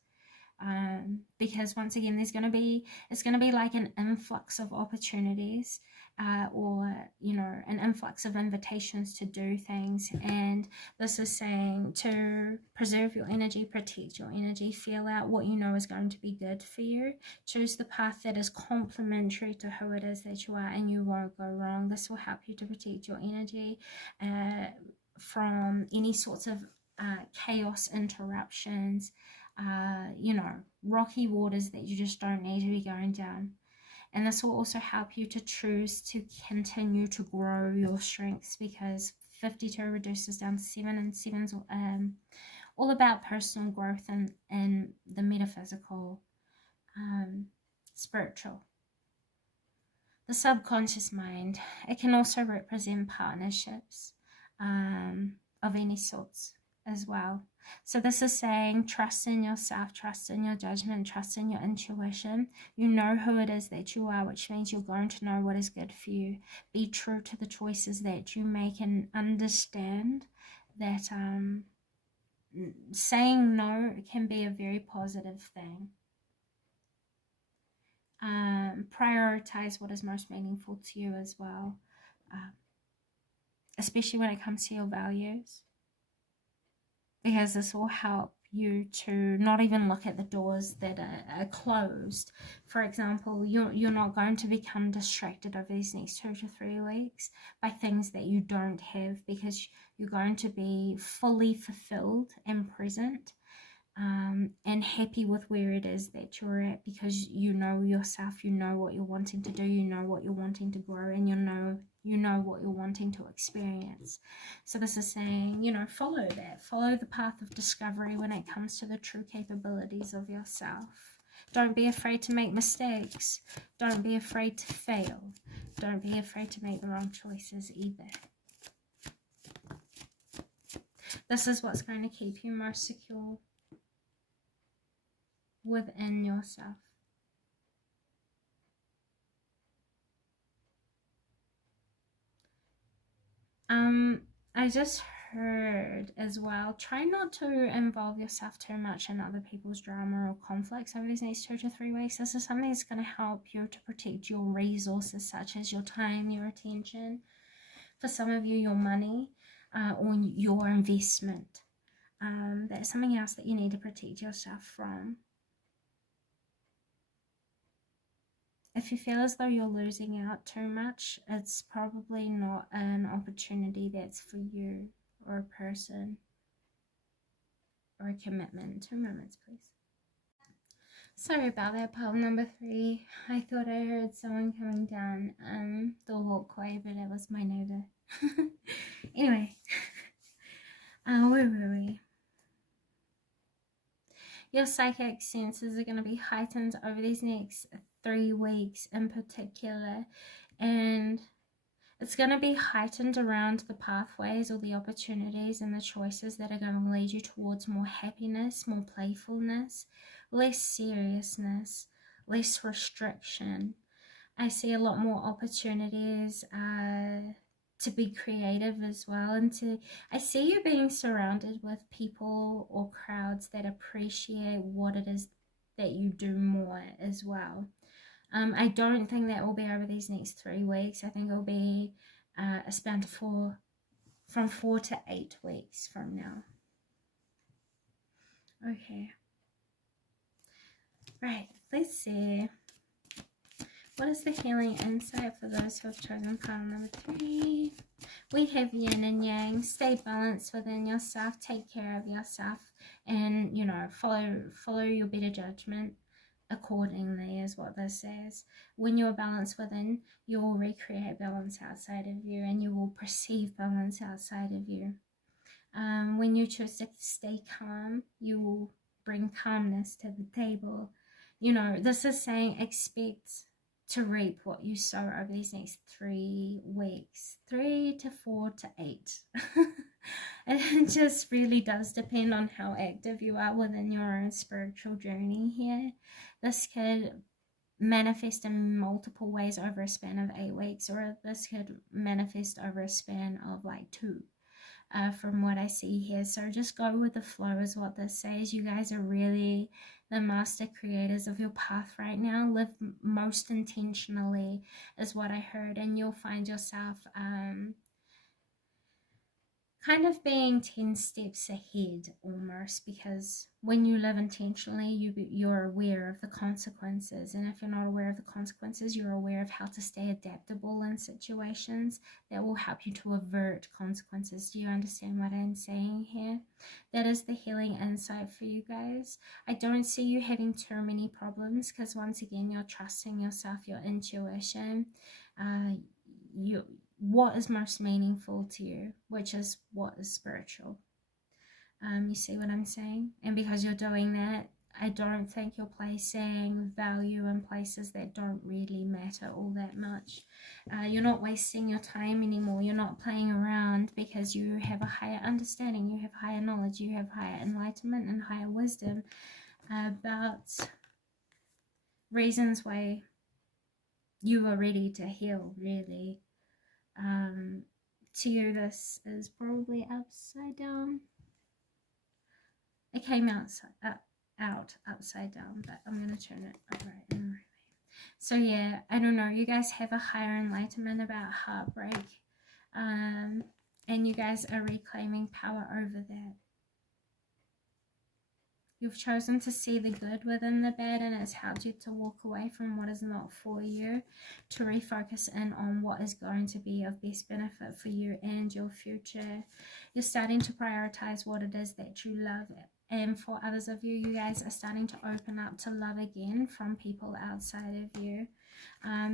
Because once again, it's going to be like an influx of opportunities, or an influx of invitations to do things. And this is saying to preserve your energy, protect your energy, feel out what you know is going to be good for you, choose the path that is complementary to who it is that you are, and you won't go wrong. This will help you to protect your energy from any sorts of chaos, interruptions, rocky waters that you just don't need to be going down. And this will also help you to choose to continue to grow your strengths, because 52 reduces down to 7, and 7's all about personal growth and the metaphysical, spiritual. The subconscious mind, it can also represent partnerships of any sorts as well. So this is saying trust in yourself, trust in your judgment, trust in your intuition. You know who it is that you are, which means you're going to know what is good for you. Be true to the choices that you make, and understand that saying no can be a very positive thing. Prioritize what is most meaningful to you as well, especially when it comes to your values, because this will help you to not even look at the doors that are closed. For example, you're not going to become distracted over these next 2 to 3 weeks by things that you don't have, because you're going to be fully fulfilled and present, and happy with where it is that you're at, because you know yourself, you know what you're wanting to do, you know what you're wanting to grow, and you know what you're wanting to experience. So this is saying, follow that, follow the path of discovery when it comes to the true capabilities of yourself. Don't be afraid to make mistakes. Don't be afraid to fail. Don't be afraid to make the wrong choices either. This is what's going to keep you most secure within yourself. I just heard as well, try not to involve yourself too much in other people's drama or conflicts over these next 2 to 3 weeks. This is something that's going to help you to protect your resources, such as your time, your attention, for some of you, your money, or your investment. That's something else that you need to protect yourself from. If you feel as though you're losing out too much, it's probably not an opportunity that's for you, or a person, or a commitment. 2 moments, please. Sorry about that, pile number 3. I thought I heard someone coming down the walkway, but it was my neighbor. Anyway, where were we? Your psychic senses are going to be heightened over these next 3 weeks in particular, and it's going to be heightened around the pathways, or the opportunities and the choices that are going to lead you towards more happiness, more playfulness, less seriousness, less restriction. I see a lot more opportunities to be creative as well, and I see you being surrounded with people or crowds that appreciate what it is that you do more as well. I don't think that will be over these next 3 weeks. I think it'll be a span from 4 to 8 weeks from now. Okay. Right, let's see. What is the healing insight for those who have chosen pile number 3? We have yin and yang. Stay balanced within yourself. Take care of yourself, and follow your better judgment accordingly, is what this says. When you're balanced within, you will recreate balance outside of you, and you will perceive balance outside of you. When you choose to stay calm, you will bring calmness to the table. This is saying expect to reap what you sow over these next 3 weeks, 3 to 4 to 8. It just really does depend on how active you are within your own spiritual journey here. This could manifest in multiple ways over a span of 8 weeks, or this could manifest over a span of like 2. from what I see here. So just go with the flow is what this says. You guys are really the master creators of your path right now. Live most intentionally is what I heard, and you'll find yourself kind of being 10 steps ahead almost, because when you live intentionally, you're aware of the consequences, and if you're not aware of the consequences, you're aware of how to stay adaptable in situations that will help you to avert consequences. Do you understand what I'm saying here? That is the healing insight for you guys. I don't see you having too many problems, because once again, you're trusting yourself, your intuition. What is most meaningful to you, which is what is spiritual. You see what I'm saying? And because you're doing that, I don't think you're placing value in places that don't really matter all that much. You're not wasting your time anymore. You're not playing around, because you have a higher understanding, you have higher knowledge, you have higher enlightenment and higher wisdom about reasons why you are ready to heal, really. To you, this is probably upside down. It came out upside down, but I'm going to turn it upright anyway. So yeah, I don't know. You guys have a higher enlightenment about heartbreak. And you guys are reclaiming power over that. You've chosen to see the good within the bad, and it's helped you to walk away from what is not for you, to refocus in on what is going to be of best benefit for you and your future. You're starting to prioritize what it is that you love. And for others of you, you guys are starting to open up to love again from people outside of you,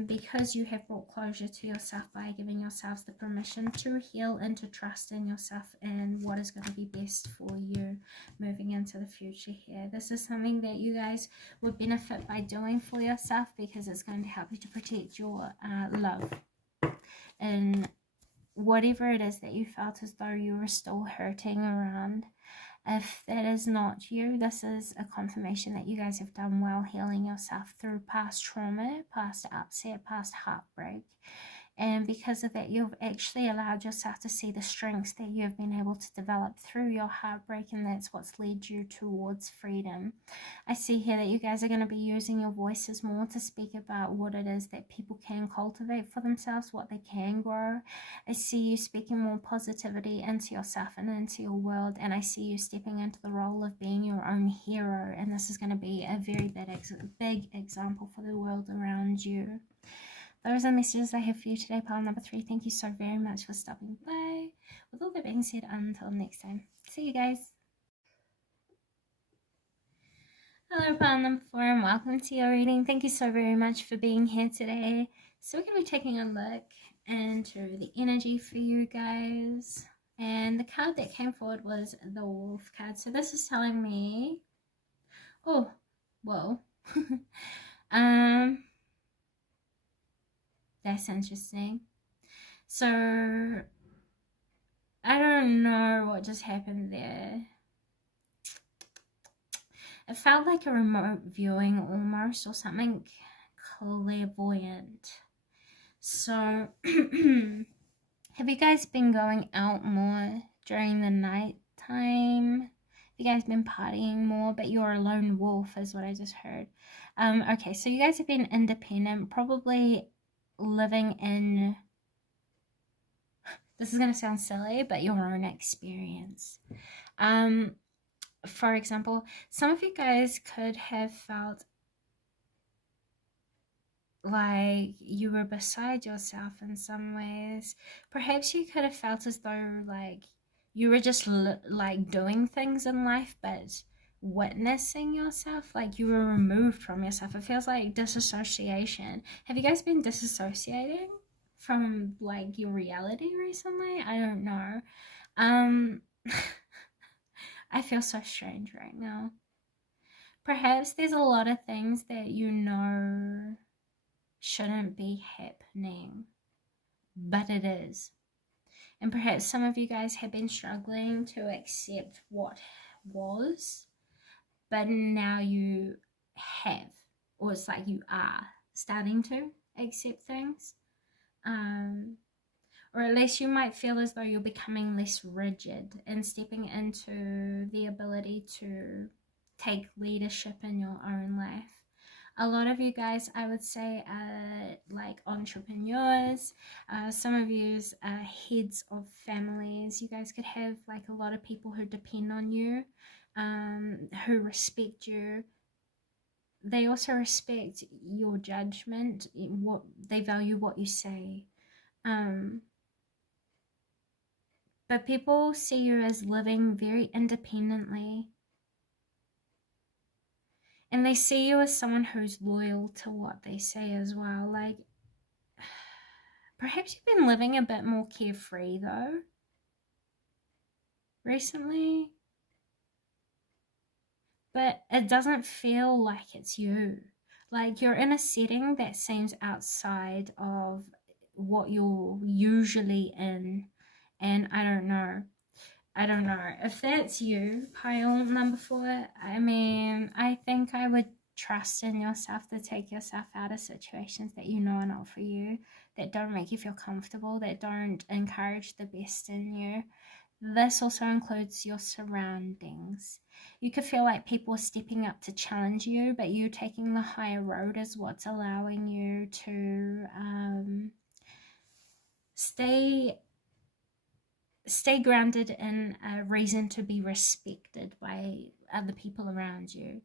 because you have brought closure to yourself by giving yourselves the permission to heal and to trust in yourself and what is going to be best for you moving into the future here. This is something that you guys would benefit by doing for yourself, because it's going to help you to protect your love and whatever it is that you felt as though you were still hurting around. If that is not you, this is a confirmation that you guys have done well healing yourself through past trauma, past upset, past heartbreak. And because of that, you've actually allowed yourself to see the strengths that you have been able to develop through your heartbreak, and that's what's led you towards freedom. I see here that you guys are going to be using your voices more to speak about what it is that people can cultivate for themselves, what they can grow. I see you speaking more positivity into yourself and into your world, and I see you stepping into the role of being your own hero, and this is going to be a very big example for the world around you. Those are the messages I have for you today, pile number 3. Thank you so very much for stopping by. With all that being said, until next time, see you guys. Hello, pile number 4, and welcome to your reading. Thank you so very much for being here today. So we're going to be taking a look into the energy for you guys. And the card that came forward was the Wolf card. So this is telling me, oh, whoa. That's interesting. So I don't know what just happened there. It felt like a remote viewing almost, or something clairvoyant. So have you guys been going out more during the night time? Have you guys been partying more, but you're a lone wolf is what I just heard. Okay, so you guys have been independent, probably living in, this is going to sound silly, but your own experience. For example, some of you guys could have felt like you were beside yourself in some ways. Perhaps you could have felt as though like you were just like doing things in life, but witnessing yourself, like you were removed from yourself. It feels like disassociation. Have you guys been disassociating from like your reality recently? I don't know. I feel so strange right now. Perhaps there's a lot of things that you know shouldn't be happening, but it is. And perhaps some of you guys have been struggling to accept what was, but now you have, or it's like you are starting to accept things. or at least you might feel as though you're becoming less rigid and stepping into the ability to take leadership in your own life. A lot of you guys, I would say, are like entrepreneurs. Some of you are heads of families. You guys could have like a lot of people who depend on you, who respect you. They also respect your judgment. What they value, what you say. But people see you as living very independently. And they see you as someone who's loyal to what they say as well. Like, perhaps you've been living a bit more carefree though, recently. But it doesn't feel like it's you. Like, you're in a setting that seems outside of what you're usually in. And I don't know if that's you, pile number 4. I mean, I think I would trust in yourself to take yourself out of situations that you know are not for you, that don't make you feel comfortable, that don't encourage the best in you. This also includes your surroundings. You could feel like people are stepping up to challenge you, but you taking the higher road is what's allowing you to stay grounded in a reason to be respected by other people around you.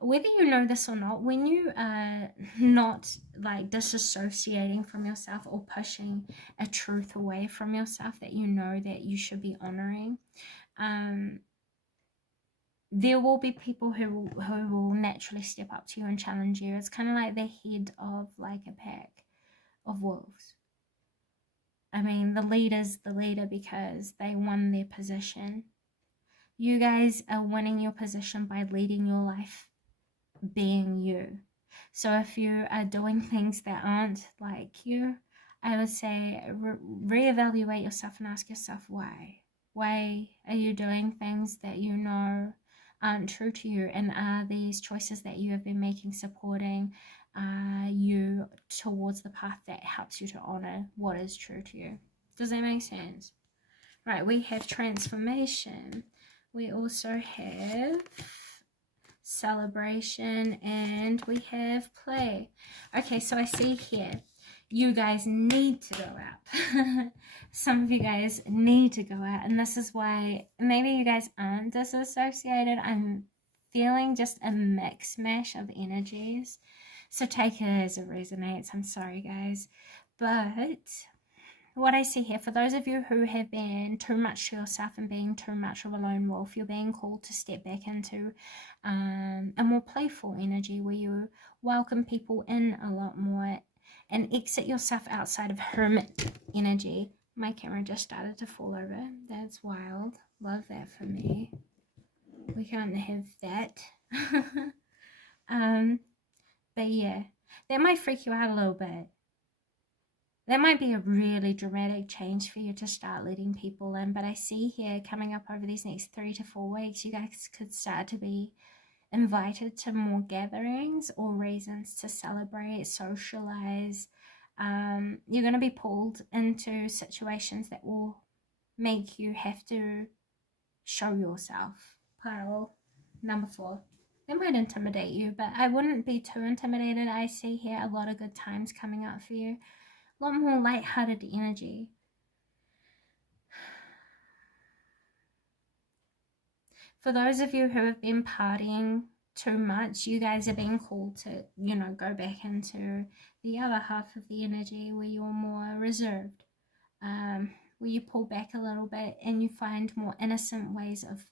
Whether you know this or not, when you are not like disassociating from yourself or pushing a truth away from yourself that you know that you should be honoring, there will be people who will naturally step up to you and challenge you. It's kind of like the head of like a pack of wolves. I mean, the leader's the leader because they won their position. You guys are winning your position by leading your life, being you. So if you are doing things that aren't like you, I would say reevaluate yourself and ask yourself why. Why are you doing things that you know aren't true to you? And are these choices that you have been making supporting you towards the path that helps you to honor what is true to you? Does that make sense? Right, we have transformation. We also have celebration, and we have play. Okay, so I see here you guys need to go out. Some of you guys need to go out, and this is why maybe you guys aren't disassociated. I'm feeling just a mix mash of energies, so take it as it resonates. I'm sorry guys, but what I see here, for those of you who have been too much to yourself and being too much of a lone wolf, you're being called to step back into a more playful energy where you welcome people in a lot more and exit yourself outside of hermit energy. My camera just started to fall over. That's wild. Love that for me. We can't have that. But yeah, that might freak you out a little bit. That might be a really dramatic change for you to start letting people in, but I see here coming up over these next 3 to 4 weeks, you guys could start to be invited to more gatherings or reasons to celebrate, socialize. You're going to be pulled into situations that will make you have to show yourself. Pile number 4. They might intimidate you, but I wouldn't be too intimidated. I see here a lot of good times coming up for you. A lot more lighthearted energy. For those of you who have been partying too much, you guys are being called to, go back into the other half of the energy where you're more reserved, where you pull back a little bit and you find more innocent ways of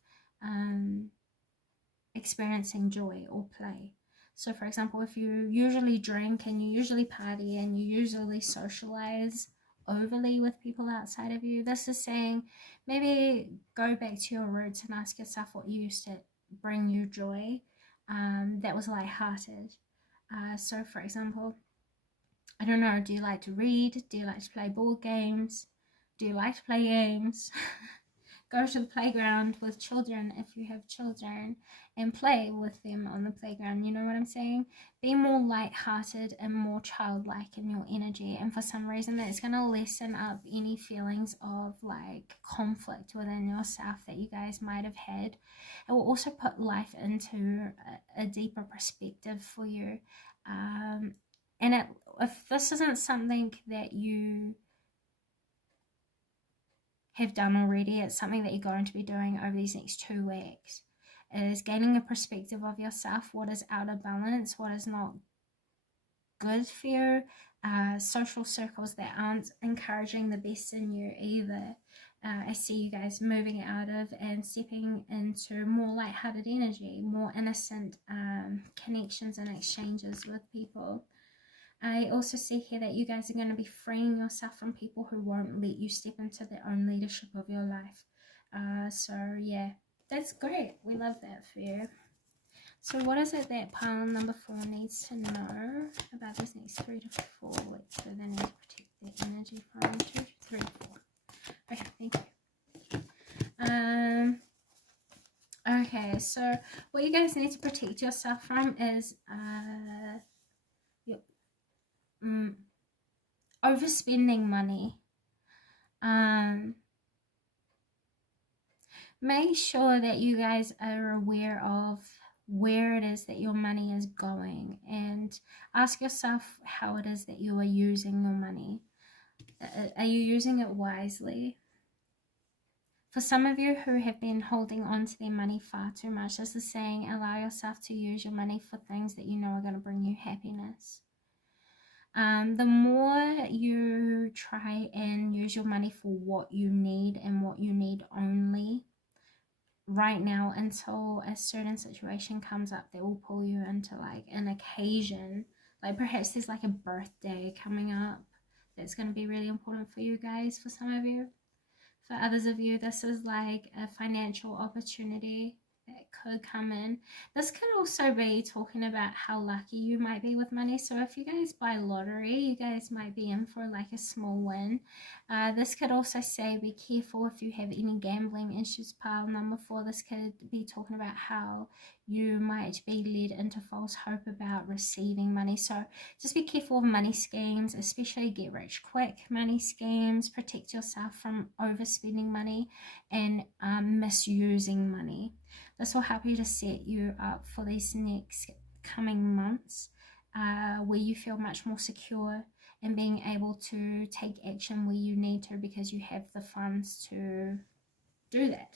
experiencing joy or play. So for example, if you usually drink and you usually party and you usually socialize overly with people outside of you, this is saying maybe go back to your roots and ask yourself what used to bring you joy that was lighthearted. So for example, I don't know, do you like to read? Do you like to play board games? Do you like to play games? Go to the playground with children if you have children and play with them on the playground. You know what I'm saying? Be more light-hearted and more childlike in your energy. And for some reason, that's going to lessen up any feelings of like conflict within yourself that you guys might have had. It will also put life into a deeper perspective for you. And if this isn't something that you have done already, it's something that you're going to be doing over these next 2 weeks, is gaining a perspective of yourself, what is out of balance, what is not good for you, social circles that aren't encouraging the best in you either. I see you guys moving out of and stepping into more lighthearted energy, more innocent connections and exchanges with people. I also see here that you guys are going to be freeing yourself from people who won't let you step into their own leadership of your life. So yeah, that's great. We love that for you. So what is it that pile number 4 needs to know about this next 3 to 4 weeks? So they need to protect their energy from 2, 3, 4. Okay, thank you. Okay, so what you guys need to protect yourself from is overspending money. Make sure that you guys are aware of where it is that your money is going, and ask yourself how it is that you are using your money. Are you using it wisely? For some of you who have been holding on to their money far too much, this is saying allow yourself to use your money for things that you know are going to bring you happiness. The more you try and use your money for what you need and what you need only right now, until a certain situation comes up that will pull you into like an occasion, like perhaps there's like a birthday coming up that's going to be really important for you guys. For some of you, for others of you, this is like a financial opportunity that could come in. This could also be talking about how lucky you might be with money. So if you guys buy lottery, you guys might be in for like a small win. This could also say be careful if you have any gambling issues. Pile number 4, this could be talking about how you might be led into false hope about receiving money. So just be careful of money schemes, especially get rich quick money schemes. Protect yourself from overspending money and misusing money. This will help you to set you up for these next coming months where you feel much more secure and being able to take action where you need to, because you have the funds to do that.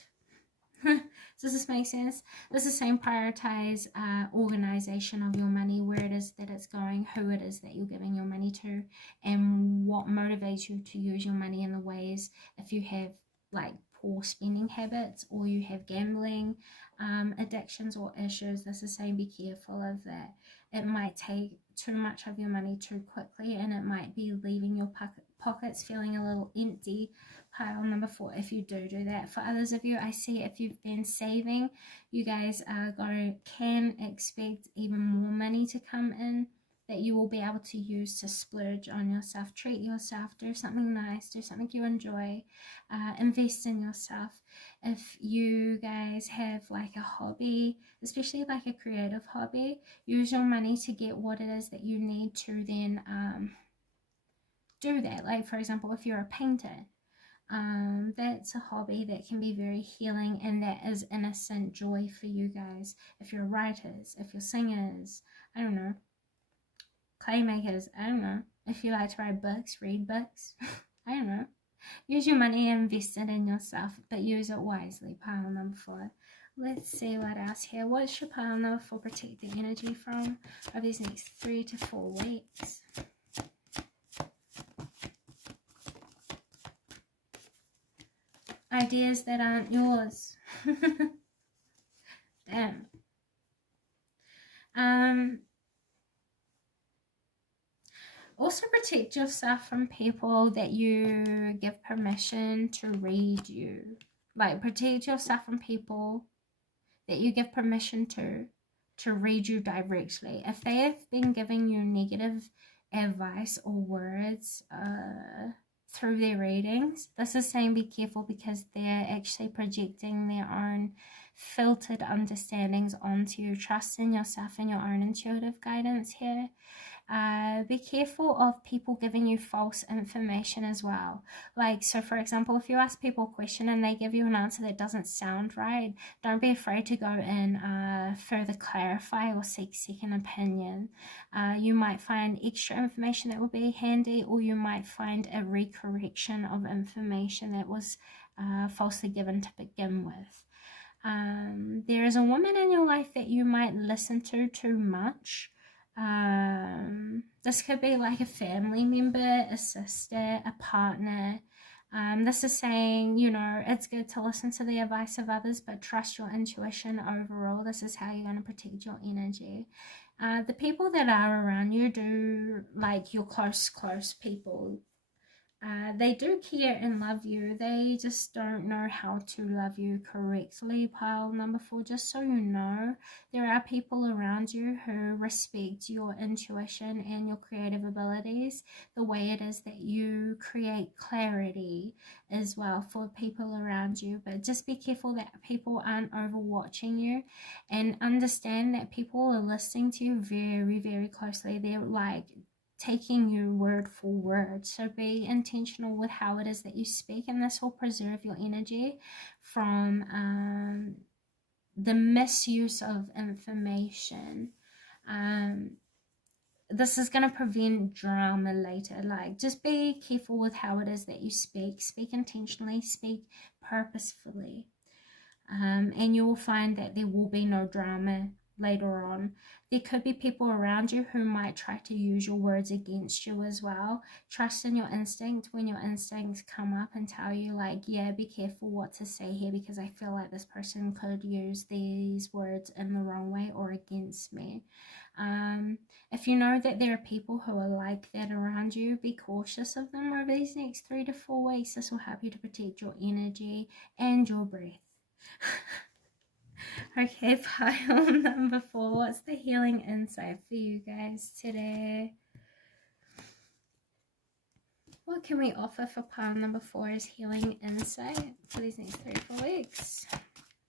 Does this make sense? This is saying prioritize organization of your money, where it is that it's going, who it is that you're giving your money to, and what motivates you to use your money in the ways. If you have like poor spending habits, or you have gambling addictions or issues, this is saying be careful of that. It might take too much of your money too quickly, and it might be leaving your pockets feeling a little empty. Pile number 4, if you do that. For others of you, I see if you've been saving, you guys can expect even more money to come in that you will be able to use to splurge on yourself. Treat yourself, do something nice, do something you enjoy, invest in yourself. If you guys have like a hobby, especially like a creative hobby, use your money to get what it is that you need to then do that. Like for example, if you're a painter, that's a hobby that can be very healing, and that is innocent joy for you guys. If you're writers, if you're singers, I don't know, clay makers, I don't know, if you like to write books, read books, I don't know, use your money and invest it in yourself, but use it wisely. Pile number 4. Let's see what else here. What should pile number 4 protect the energy from over these next 3 to 4 weeks? Ideas that aren't yours. Damn. Also protect yourself from people that you give permission to read you. Like protect yourself from people that you give permission to read you directly. If they have been giving you negative advice or words, through their readings. This is saying be careful because they're actually projecting their own filtered understandings onto you. Trust in yourself and your own intuitive guidance here. Be careful of people giving you false information as well. Like, so for example, if you ask people a question and they give you an answer that doesn't sound right, don't be afraid to go and further clarify or seek second opinion. You might find extra information that will be handy, or you might find a recorrection of information that was falsely given to begin with. There is a woman in your life that you might listen to too much. This could be like a family member, a sister, a partner. This is saying, you know, it's good to listen to the advice of others, but trust your intuition overall. This is how you're going to protect your energy. The people that are around you do, like your close people, they do care and love you. They just don't know how to love you correctly. Pile number 4, just so you know, there are people around you who respect your intuition and your creative abilities, the way it is that you create clarity as well for people around you. But just be careful that people aren't overwatching you, and understand that people are listening to you very, very closely. They're like taking you word for word. So be intentional with how it is that you speak, and this will preserve your energy from the misuse of information. This is going to prevent drama later. Like, just be careful with how it is that you speak. Speak intentionally, speak purposefully, and you will find that there will be no drama later on. There could be people around you who might try to use your words against you as well. Trust in your instinct. When your instincts come up and tell you, like, yeah, be careful what to say here, because I feel like this person could use these words in the wrong way or against me. If you know that there are people who are like that around you, be cautious of them over these next 3 to 4 weeks. This will help you to protect your energy and your breath. Okay, pile number 4. What's the healing insight for you guys today? What can we offer for pile number 4 as healing insight for these next 3 to 4 weeks?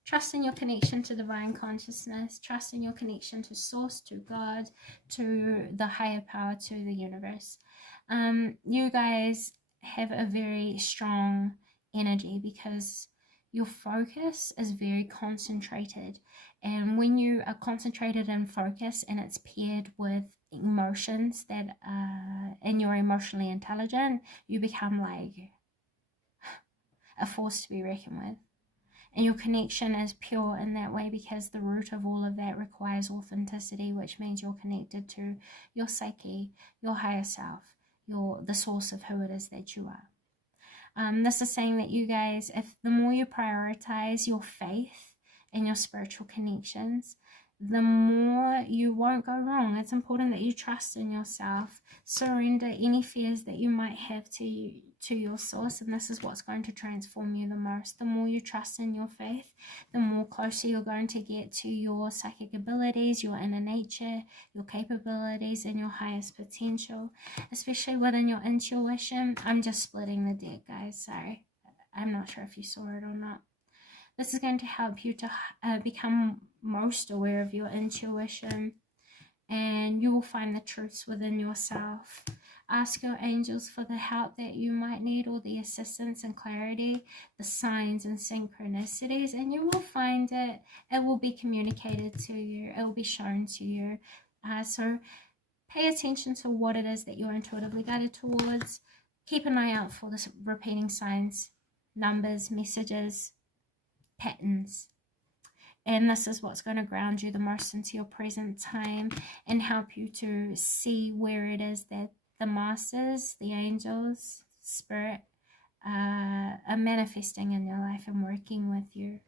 Trust in your connection to divine consciousness. Trust in your connection to source, to God, to the higher power, to the universe. You guys have a very strong energy because your focus is very concentrated. And when you are concentrated and focused, and it's paired with emotions that and you're emotionally intelligent, you become like a force to be reckoned with. And your connection is pure in that way, because the root of all of that requires authenticity, which means you're connected to your psyche, your higher self, the source of who it is that you are. This is saying that you guys, if the more you prioritize your faith and your spiritual connections, the more you won't go wrong. It's important that you trust in yourself, surrender any fears that you might have to your source, and this is what's going to transform you the most. The more you trust in your faith, the more closer you're going to get to your psychic abilities, your inner nature, your capabilities, and your highest potential, especially within your intuition. I'm just splitting the deck, guys, sorry. I'm not sure if you saw it or not. This is going to help you to become most aware of your intuition, and you will find the truths within yourself. Ask your angels for the help that you might need, or the assistance and clarity, the signs and synchronicities, and you will find it. It will be communicated to you. It will be shown to you. So pay attention to what it is that you're intuitively guided towards. Keep an eye out for the repeating signs, numbers, messages, patterns. And this is what's going to ground you the most into your present time and help you to see where it is that the masters, the angels, spirit are manifesting in your life and working with you.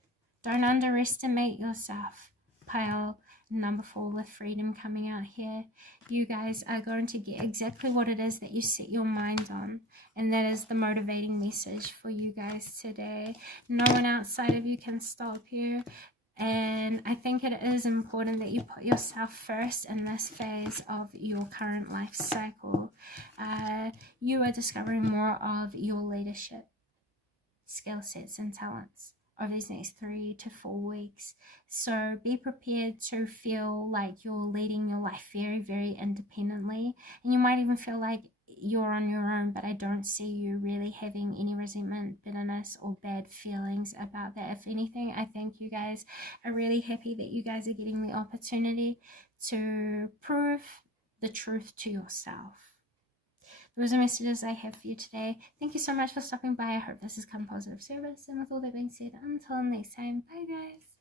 Don't underestimate yourself. Pile number 4 with freedom coming out here. You guys are going to get exactly what it is that you set your mind on. And that is the motivating message for you guys today. No one outside of you can stop you. And I think it is important that you put yourself first in this phase of your current life cycle. You are discovering more of your leadership skill sets and talents over these next 3 to 4 weeks. So be prepared to feel like you're leading your life very, very independently. And you might even feel like you're on your own, but I don't see you really having any resentment, bitterness, or bad feelings about that. If anything, I think you guys are really happy that you guys are getting the opportunity to prove the truth to yourself. Those are messages I have for you today. Thank you so much for stopping by. I hope this has come positive service. And with all that being said, until next time, bye guys.